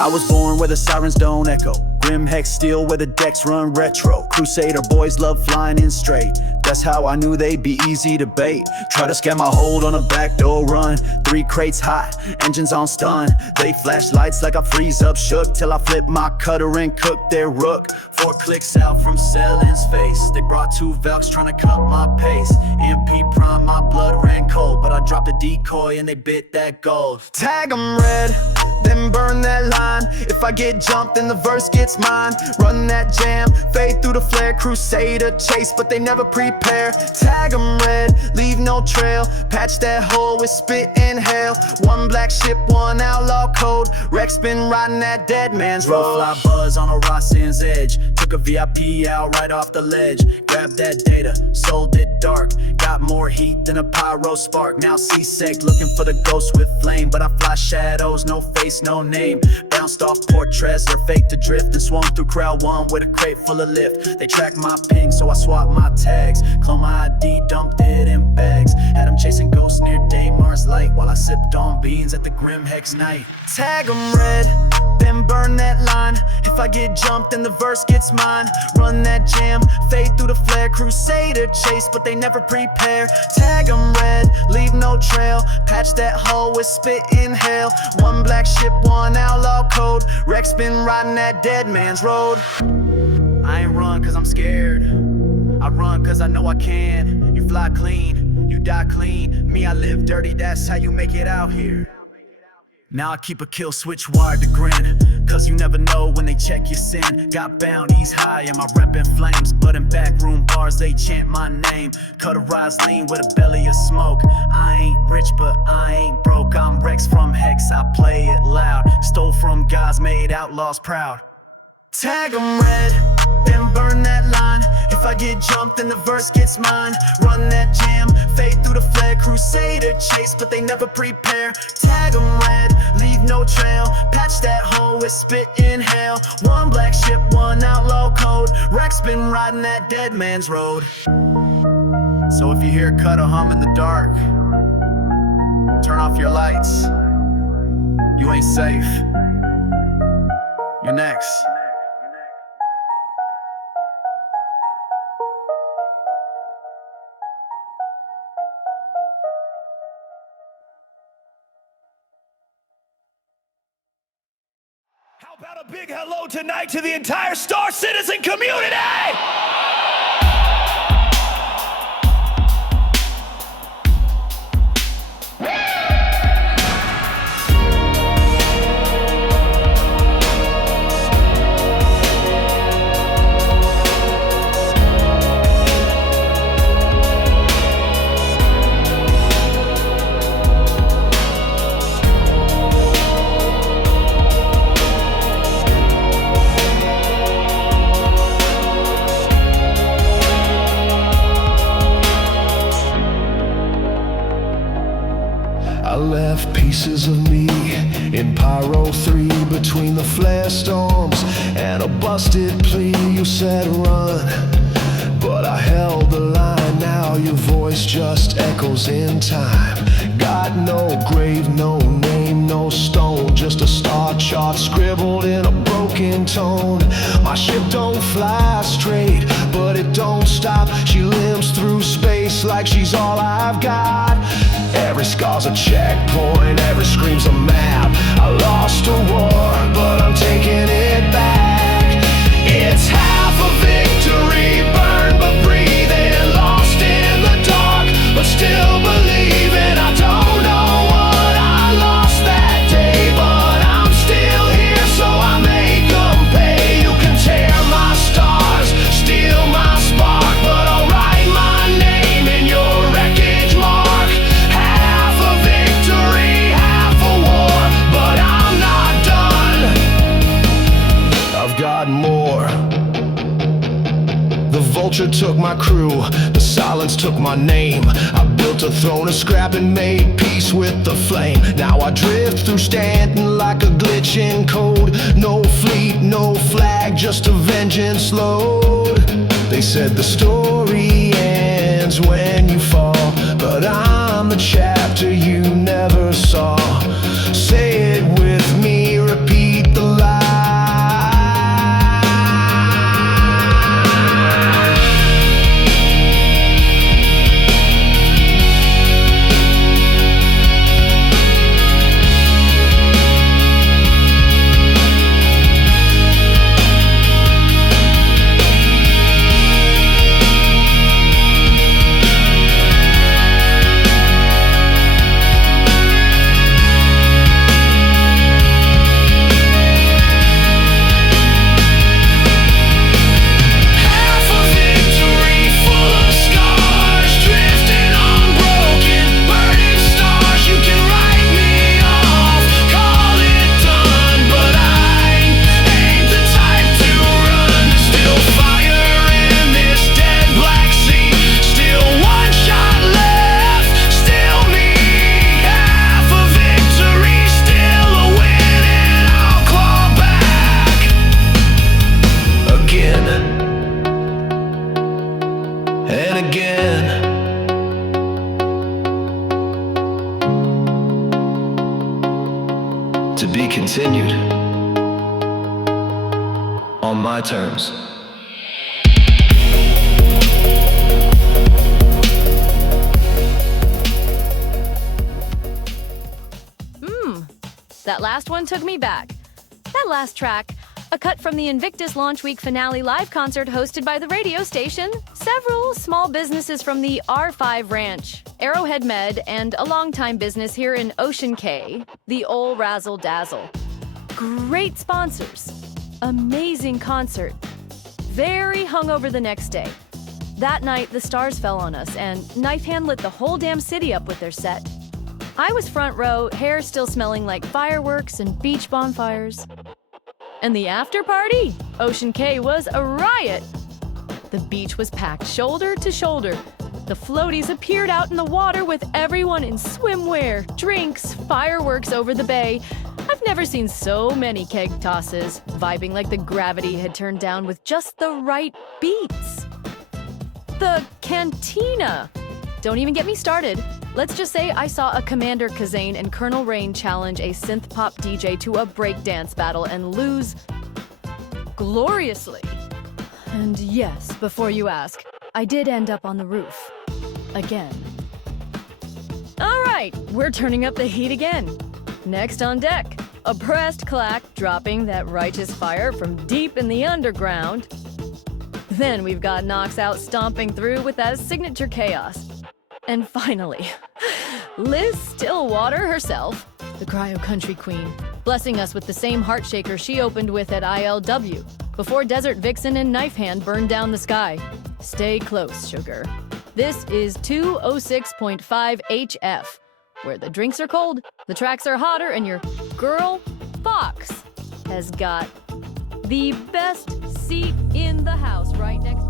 I was born where the sirens don't echo, grim hex steel where the decks run retro. Crusader boys love flying in straight, that's how I knew they'd be easy to bait. Try to scam my hold on a backdoor run, 3 crates hot, engines on stun. They flash lights like I freeze up shook, till I flip my cutter and cook their rook. 4 clicks out from Sellin's face, they brought 2 Velks trying to cut my pace. MP prime, my blood ran cold, but I dropped a decoy and they bit that gold. Tag 'em red, then burn that line. If I get jumped, then the verse gets mine. Run that jam, fade through the flare. Crusader chase, but they never prepare. Tag 'em red, leave no trail. Patch that hole with spit and hail. 1 black ship, 1 outlaw code. Rex been riding that dead man's road. Fly buzz on a Rossin's edge. Took a VIP out right off the ledge. Grabbed that data, sold it dark. Got more heat than a pyro spark. Now C-Sec looking for the ghost with flame, but I fly shadows, no face, no name. Bounced off portraits, or fake to drift, and swung through crowd 1 with a crate full of lift. They tracked my ping, so I swapped my tags. Clone my ID, dumped it in bags. Had them chasing ghosts near Daymar's light, while I sipped on beans at the Grim Hex night. Tag 'em red, then burn that line. If I get jumped, then the verse gets mine. Run that jam, fade through the flare. Crusader chase, but they never prepare. Tag 'em red, leave no trail. Patch that hole with spit, inhale. One black ship, one outlaw code. Rex been riding that dead man's road. I ain't run cause I'm scared, I run cause I know I can. You fly clean, you die clean. Me, I live dirty, that's how you make it out here. Now I keep a kill switch wired to grin, cause you never know when they check your sin. Got bounties high and my rep in flames, but in backroom bars they chant my name. Cut a rise lean with a belly of smoke. I ain't rich but I ain't broke. I'm Rex from Hex, I play it loud. Stole from guys, made outlaws proud. Tag 'em red, then burn that line. If I get jumped, then the verse gets mine. Run that jam, fade through the flare. Crusader chase, but they never prepare. Tag 'em red, leave no trail. Patch that hole with spit, inhale. One black ship, one outlaw code. Rex been riding that dead man's road. So if you hear cut or hum in the dark, turn off your lights. You ain't safe. You're next. How about a big hello tonight to the entire Star Citizen community? I left pieces of me in Pyro 3 between the flare storms and a busted plea. You said run, but I held the line. Now your voice just echoes in time. Got no grave, no name, no stone, just a star chart scribbled in a broken tone. My ship don't fly straight, but it don't stop. She limps through space like she's all I've got. Every scar's a checkpoint, every scream's a map. I lost a war, but I'm taking it back. It's half a victory, burn but breathing, lost in the dark, but still believing. I don't know what I lost that day, but I'm still here, so I make them pay. You can tear my stars, steal my spark, but I'll write my name in your wreckage mark. Half a victory, half a war, but I'm not done. I've got more. The vulture took my crew, the silence took my name. I built a throne of scrap and made peace with the flame. Now I drift through Stanton like a glitch in code. No fleet, no flag, just a vengeance load. They said the story ends when you fall, but I'm the chapter you never saw. Say it with me, repeat the line. To be continued. my terms. That last one took me back. That last track, a cut from the Invictus Launch Week finale live concert hosted by the radio station, several small businesses from the R5 Ranch, Arrowhead Med, and a longtime business here in Ocean Cay, the Ol' Razzle Dazzle. Great sponsors. Amazing concert. Very hungover the next day. That night, the stars fell on us, and Knife Hand lit the whole damn city up with their set. I was front row, hair still smelling like fireworks and beach bonfires. And the after party? Ocean Cay was a riot. The beach was packed shoulder to shoulder. The floaties appeared out in the water with everyone in swimwear, drinks, fireworks over the bay. I've never seen so many keg tosses, vibing like the gravity had turned down with just the right beats. The cantina. Don't even get me started. Let's just say I saw a Commander Kazane and Colonel Rain challenge a synth-pop DJ to a breakdance battle and lose gloriously. And yes, before you ask, I did end up on the roof. Again. All right, we're turning up the heat again. Next on deck, Oppressed Clack dropping that righteous fire from deep in the underground. Then we've got Knox Out stomping through with that signature chaos. And finally, Liz Stillwater herself, the Cryo Country Queen, blessing us with the same heart shaker she opened with at ILW, before Desert Vixen and Knife Hand burned down the sky. Stay close, sugar. This is 206.5 HF, where the drinks are cold, the tracks are hotter, and your girl, Fox, has got the best seat in the house right next.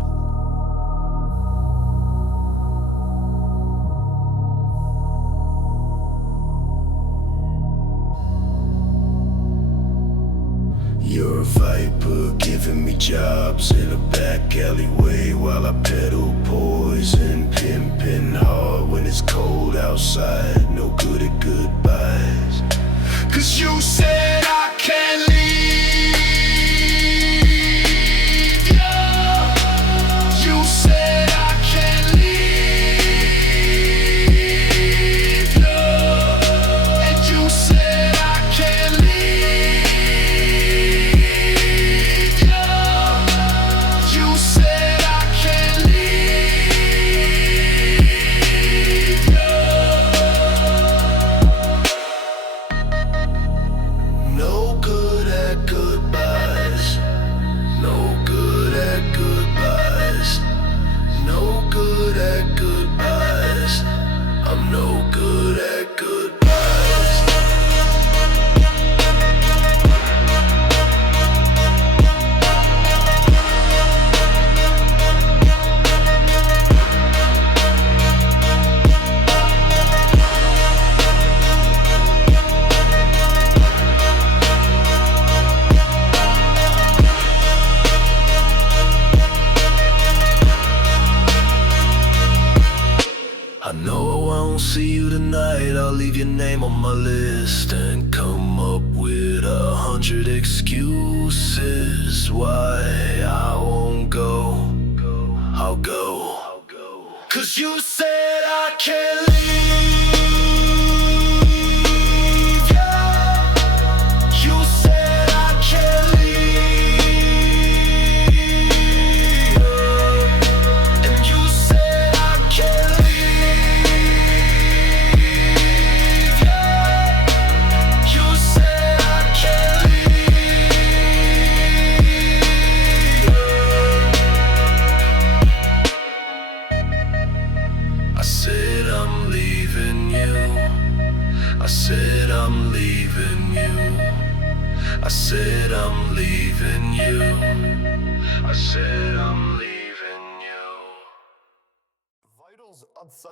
You're a viper giving me jobs in a back alleyway while I peddle poison, pimping hard when it's cold outside. No good at goodbyes. 'Cause you said I can't leave ya. You said I can't leave ya. And you said I can't leave. Excuses why I won't go. I'll go. 'Cause you said I can't leave ya. You said I can't leave ya. And you said I can't leave ya. You said I can't leave. I said I'm leaving you. I said I'm leaving you. I said I'm leaving you. I said I'm leaving you. Vitals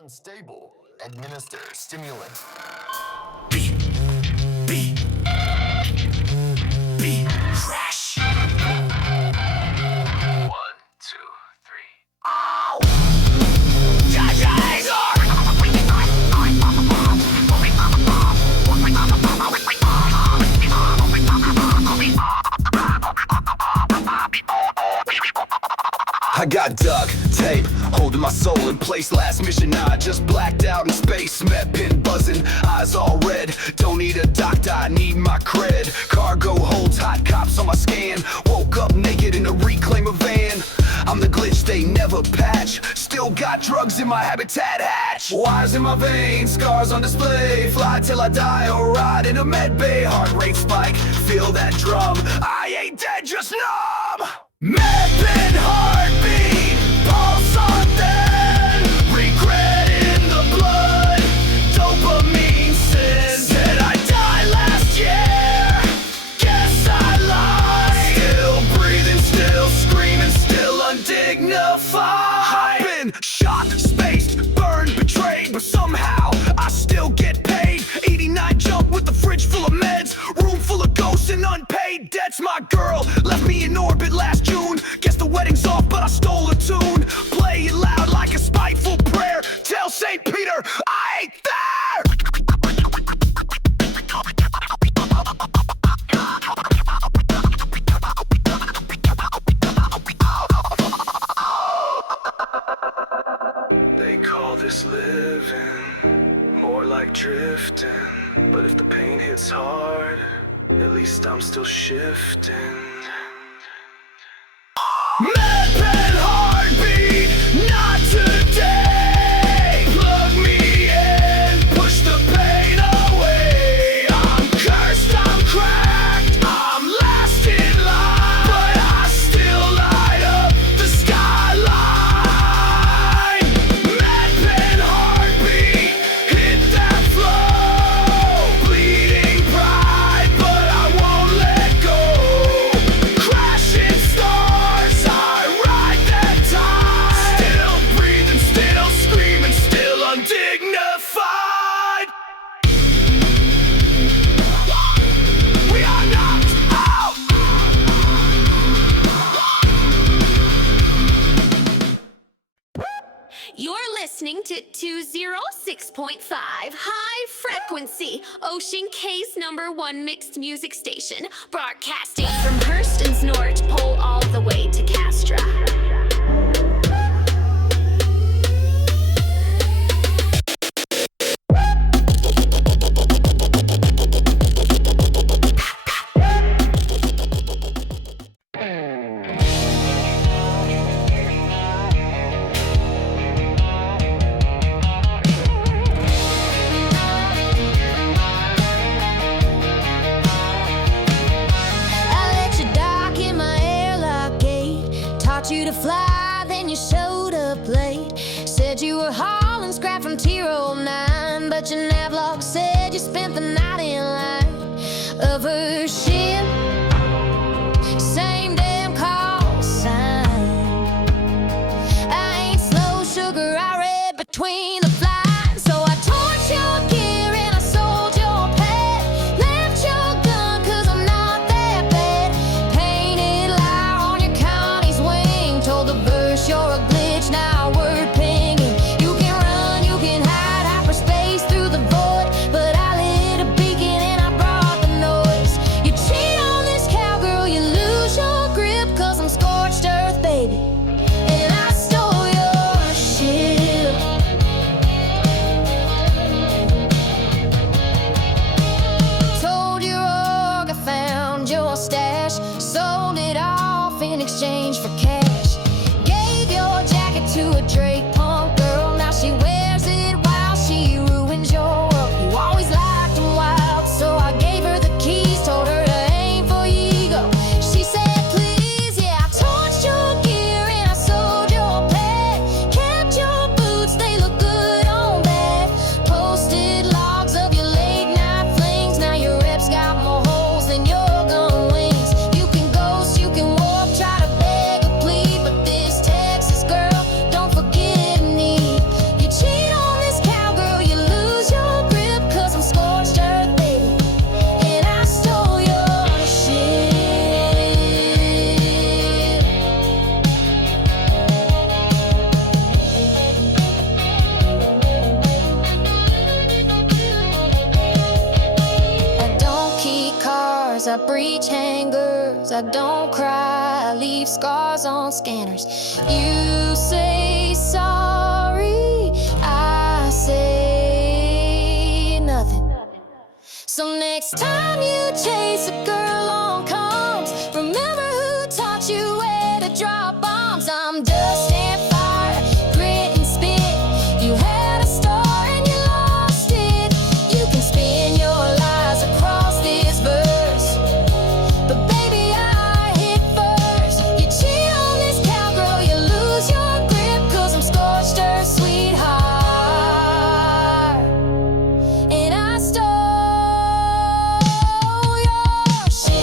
unstable. Administer stimulant. Crash. 1, 2, 3. Ow! got duct tape holding my soul in place. Last mission I just blacked out in space. Med pin buzzing, eyes all red. Don't need a doctor, I need my cred. Cargo holds hot cops on my scan. Woke up naked in a reclaimer van. I'm the glitch they never patch. Still got drugs in my habitat hatch. Wires in my veins, scars on display. Fly till I die or ride in a med bay. Heart rate spike, feel that drum. I ain't dead, just numb. Med pin heartbeat, pulse on then. Regret in the blood, dopamine sin. Said I died last year, guess I lied. Still breathing, still screaming, still undignified. I've been shot, spaced, burned, betrayed, but somehow I still get paid. 89 jump with the fridge full of meds, room full of ghosts and unpaid debts. My girl left me in orbit last June. Guess the wedding's off, but I stole a tune. Play it loud like a spiteful prayer. Tell St. Peter I ain't there. They call this living, more like drifting. But if the pain hits hard, at least I'm still shifting. Med pen heartbeat, not today. Plug me in, push the pain away. I'm cursed, I'm cracked, I'm last in line, but I still light up the skyline. Med pen heartbeat, hit that flow. Bleeding pride, but I won't let go. Crashing stars, I ride that tide. Still breathing, still screaming, still undignified. We are knocked out. You're listening to 206.5 High Frequency, Ocean Cay's #1 mixed music station, broadcasting from Hurston's North Pole all the way to Castra. I let you dock in my airlock gate. Taught you to fly, then you showed up late. Said you were hauling scrap from Tier 09, but your navlog said you spent the night in line of her ship. Same damn call sign. I ain't slow sugar, I read between the lines. So I torched your gear and I sold your pet. Left your gun 'cause I'm not that bad. Painted lie on your Connie's wing. Told the verse you're a glitch, now word pinging. You can run, you can hide, hyperspace through the void. But I lit a beacon and I brought the noise. You cheat on this cowgirl, you lose your grip 'cause I'm scorched earth, baby. And I stole your ship. Told your org I found your stash. Sold it off in exchange for cash. Gave your jacket to a Drake punk girl. Now she wears it while she ruins your world. You always liked them wild, so I gave her the keys. Told her to aim for your ego. She said please, yeah. I torched your gear and I sold your pet. Kept your boots, they look good on that. Posted logs of your late night flings. Now your reps got more holes than your gun wings. You can ghost, you can warp, try to beg or plead, but this Texas girl don't forgive me. You cheat on this cowgirl, you lose your grip 'cause I'm scorched earth, baby. And I stole your shit. I don't keep cars, I breach hangers. times I don't cry, I leave scars on scanners. You say sorry, I say nothing. So next time you chase a girl on comms, remember who taught you where to drop bombs. I'm dust and fire, grit and spit. You had a star and you lost it. You can spin your lies across this verse, but baby I hit first. You cheat on this cowgirl, you lose your grip, 'cause I'm scorched earth, sweetheart, and I stole your shit.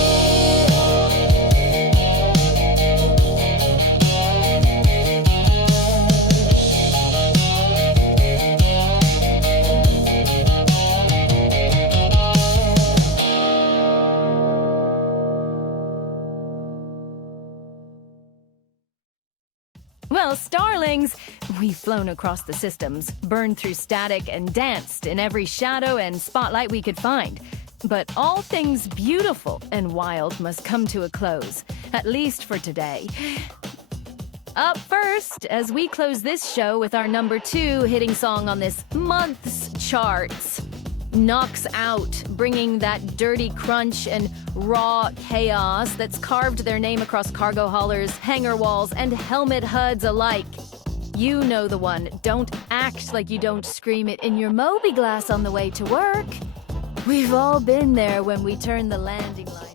Well, starlings, we've flown across the systems, burned through static, and danced in every shadow and spotlight we could find. But all things beautiful and wild must come to a close, at least for today. Up first, as we close this show with our number 2 hitting song on this month's charts, Knocks Out, bringing that dirty crunch and raw chaos that's carved their name across cargo haulers, hangar walls, and helmet HUDs alike. You know the one. Don't act like you don't scream it in your Moby glass on the way to work. We've all been there when we turn the landing light.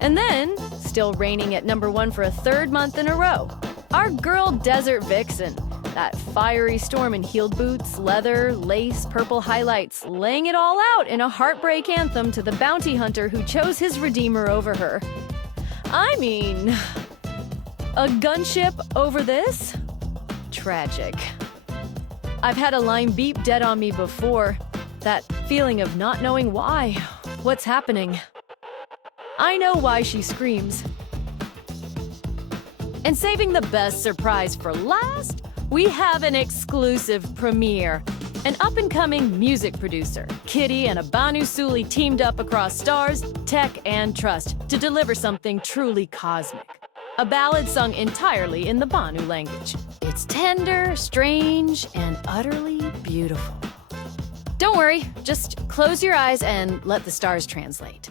And then, still reigning at number 1 for a 3rd month in a row, our girl Desert Vixen. That fiery storm in heeled boots, leather, lace, purple highlights, laying it all out in a heartbreak anthem to the bounty hunter who chose his redeemer over her. I mean, a gunship over this? Tragic. I've had a line beep dead on me before. That feeling of not knowing why. What's happening? I know why she screams. And saving the best surprise for last, we have an exclusive premiere. An up-and-coming music producer, Kitty and Abanu Suli teamed up across stars, tech, and trust to deliver something truly cosmic. A ballad sung entirely in the Banu language. It's tender, strange, and utterly beautiful. Don't worry, just close your eyes and let the stars translate.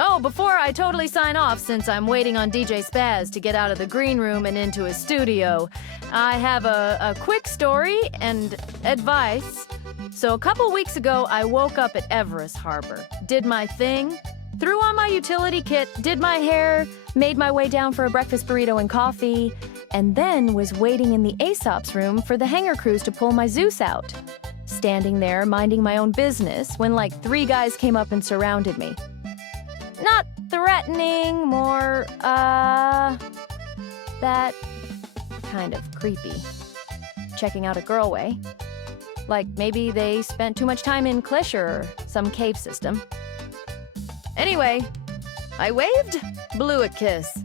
Oh, before I totally sign off, since I'm waiting on DJ Spaz to get out of the green room and into his studio, I have a quick story and advice. So a couple weeks ago, I woke up at Everest Harbor, did my thing, threw on my utility kit, did my hair, made my way down for a breakfast burrito and coffee, and then was waiting in the Aesop's room for the hangar crews to pull my Zeus out. Standing there, minding my own business, when like 3 guys came up and surrounded me. Not threatening, more, that kind of creepy. Checking out a girl way. Like maybe they spent too much time in Klish or some cave system. Anyway, I waved, blew a kiss.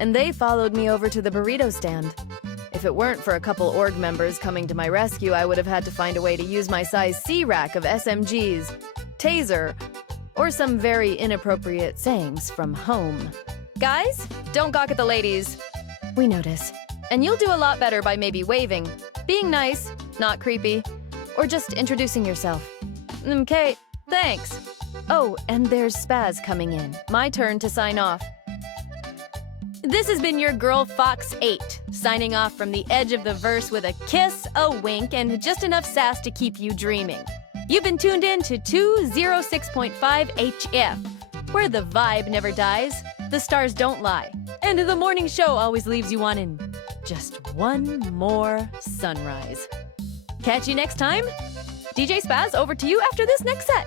And they followed me over to the burrito stand. If it weren't for a couple org members coming to my rescue, I would have had to find a way to use my size C rack of SMGs, taser, or some very inappropriate sayings from home. Guys, don't gawk at the ladies. We notice. And you'll do a lot better by maybe waving, being nice, not creepy, or just introducing yourself. Okay, thanks. Oh, and there's Spaz coming in. My turn to sign off. This has been your girl FoxxEight, signing off from the edge of the verse with a kiss, a wink, and just enough sass to keep you dreaming. You've been tuned in to 206.5 HF, where the vibe never dies, the stars don't lie, and the morning show always leaves you wanting just one more sunrise. Catch you next time. DJ Spaz, over to you after this next set.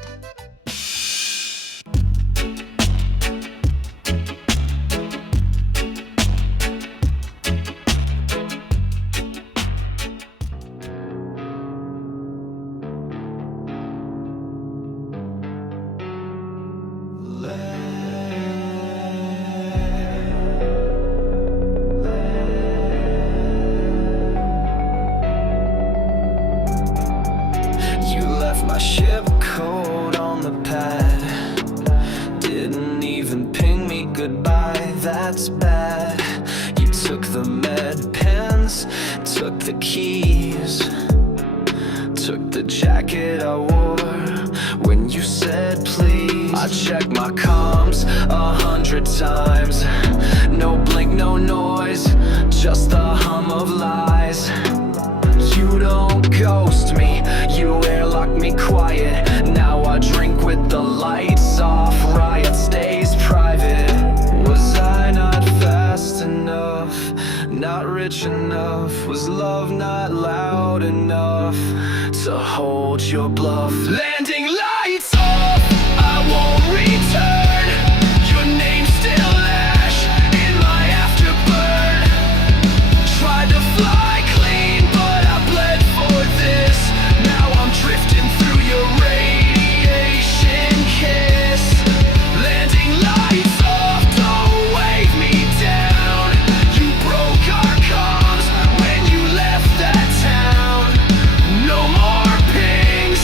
My ship coat on the pad, didn't even it's bad. You took the med pens, took the keys, took the jacket I wore when you said please. I checked my comms 100 times. No blink, no noise, just the hum of lies. You don't ghost me, you airlock me quiet. Now I drink with the lights off, riot stays private. Was I not fast enough, not rich enough? Was love not loud enough to hold your bluff? Landing lights off, I won't return. Your name's still ash in my afterburn. Tried to fly clean, but I bled for this. Now I'm drifting through your radiation kiss. Landing lights off, don't wave me down. You broke our comms when you left that town. No more pings,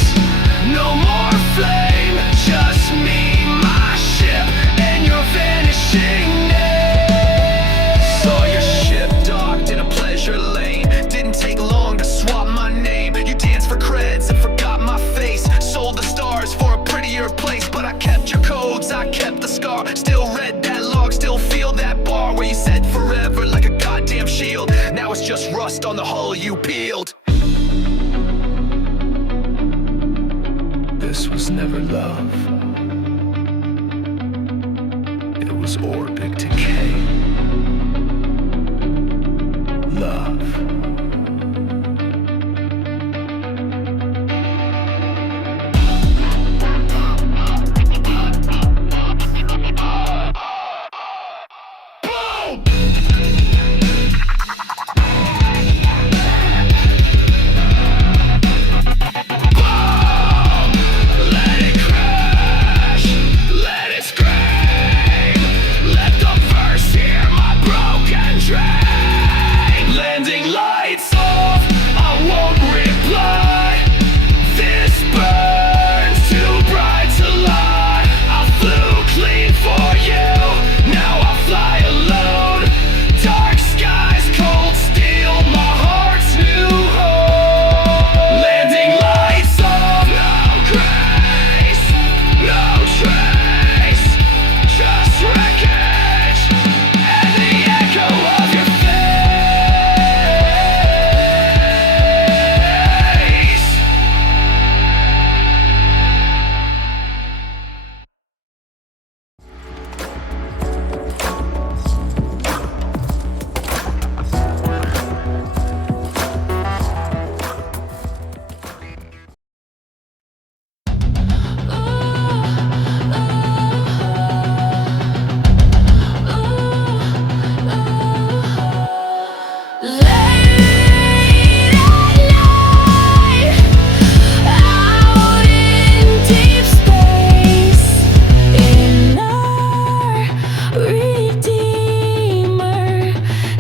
no more flame, just me, my ship, and your vanishing name. Saw your ship docked in a pleasure lane. Didn't take long to swap my name. You danced for creds and forgot my face. Sold the stars for a prettier place, but I kept your codes, I kept the scar. Still read that log, still feel that bar where you said forever like a goddamn shield. Now it's just rust on the hull you peeled. This was never love. It was orbic decay. Love. Let it crash, let it scream. Let the verse hear my broken dream. Landing lights off, I won't reply. This burns too bright to lie. I flew clean for you, now I fly alone. Dark skies, cold steel, my heart's new home. Landing lights off, no grace, no trace, just wreckage and the echo of your face.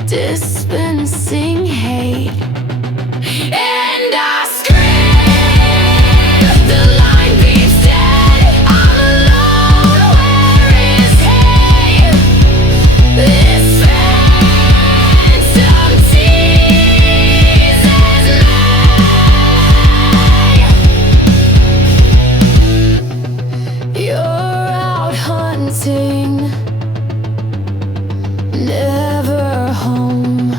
Dispensing hate, and I scream. The line beats dead. I'm alone. Where is he? This phantom teases me. You're out hunting, never home.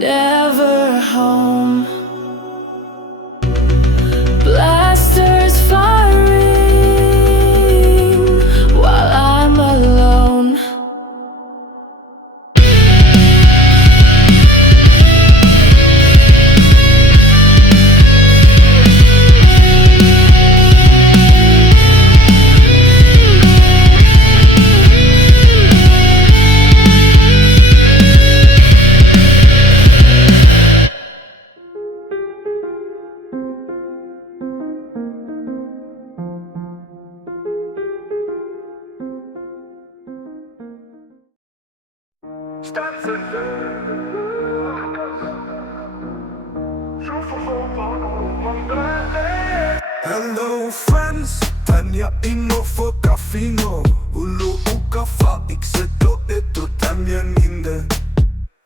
never home. Blasters firing while I'm alone. Stanton. Hello friends, tanyain mo for coffee no. Ulu uka FoxxEight sa do ito tanyan hindi.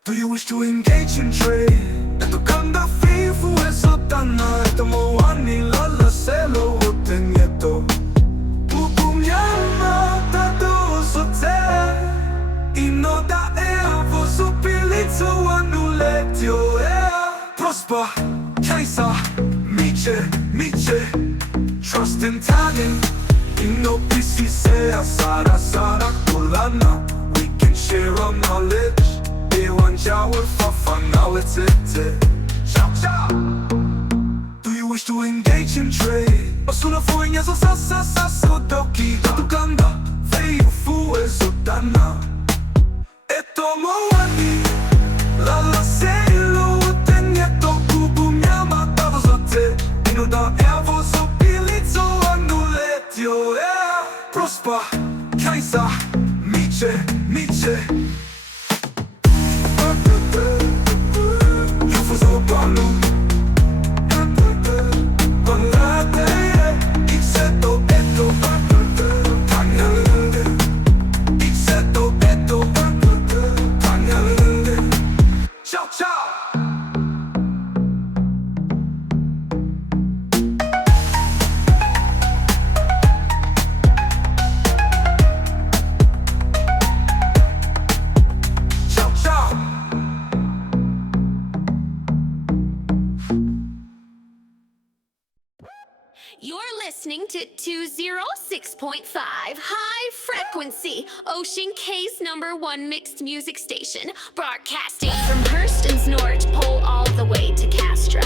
Do you wish to engage in trade? Ito kanda fifu eso tana. Ito mo wani lala selo uteng ito. Pupumyama tatu sote. Ino da evo supilito anuletio Prosper, Kaiser, Miche Trust in tagging. Ino pisi sea sara kulana. We can share our knowledge. Ewan jawa fafa knowledge it. Ciao ciao. Do you wish to engage in trade? Osuna fuing eso sa doki. Tukanda, feio fu eso dana. Eto mo wani lala selo utenyeto kubumyama tabazote. Ino da evo so pilito anuletio Prosper, Kaiser, Miche Yufu so balu Balate Ikseto eto Tanyalende Ikseto eto Tanyalende Ciao ciao. You're listening to 206.5 High Frequency, Ocean Cay's #1 mixed music station, broadcasting from Hurston's North Pole all the way to Castra.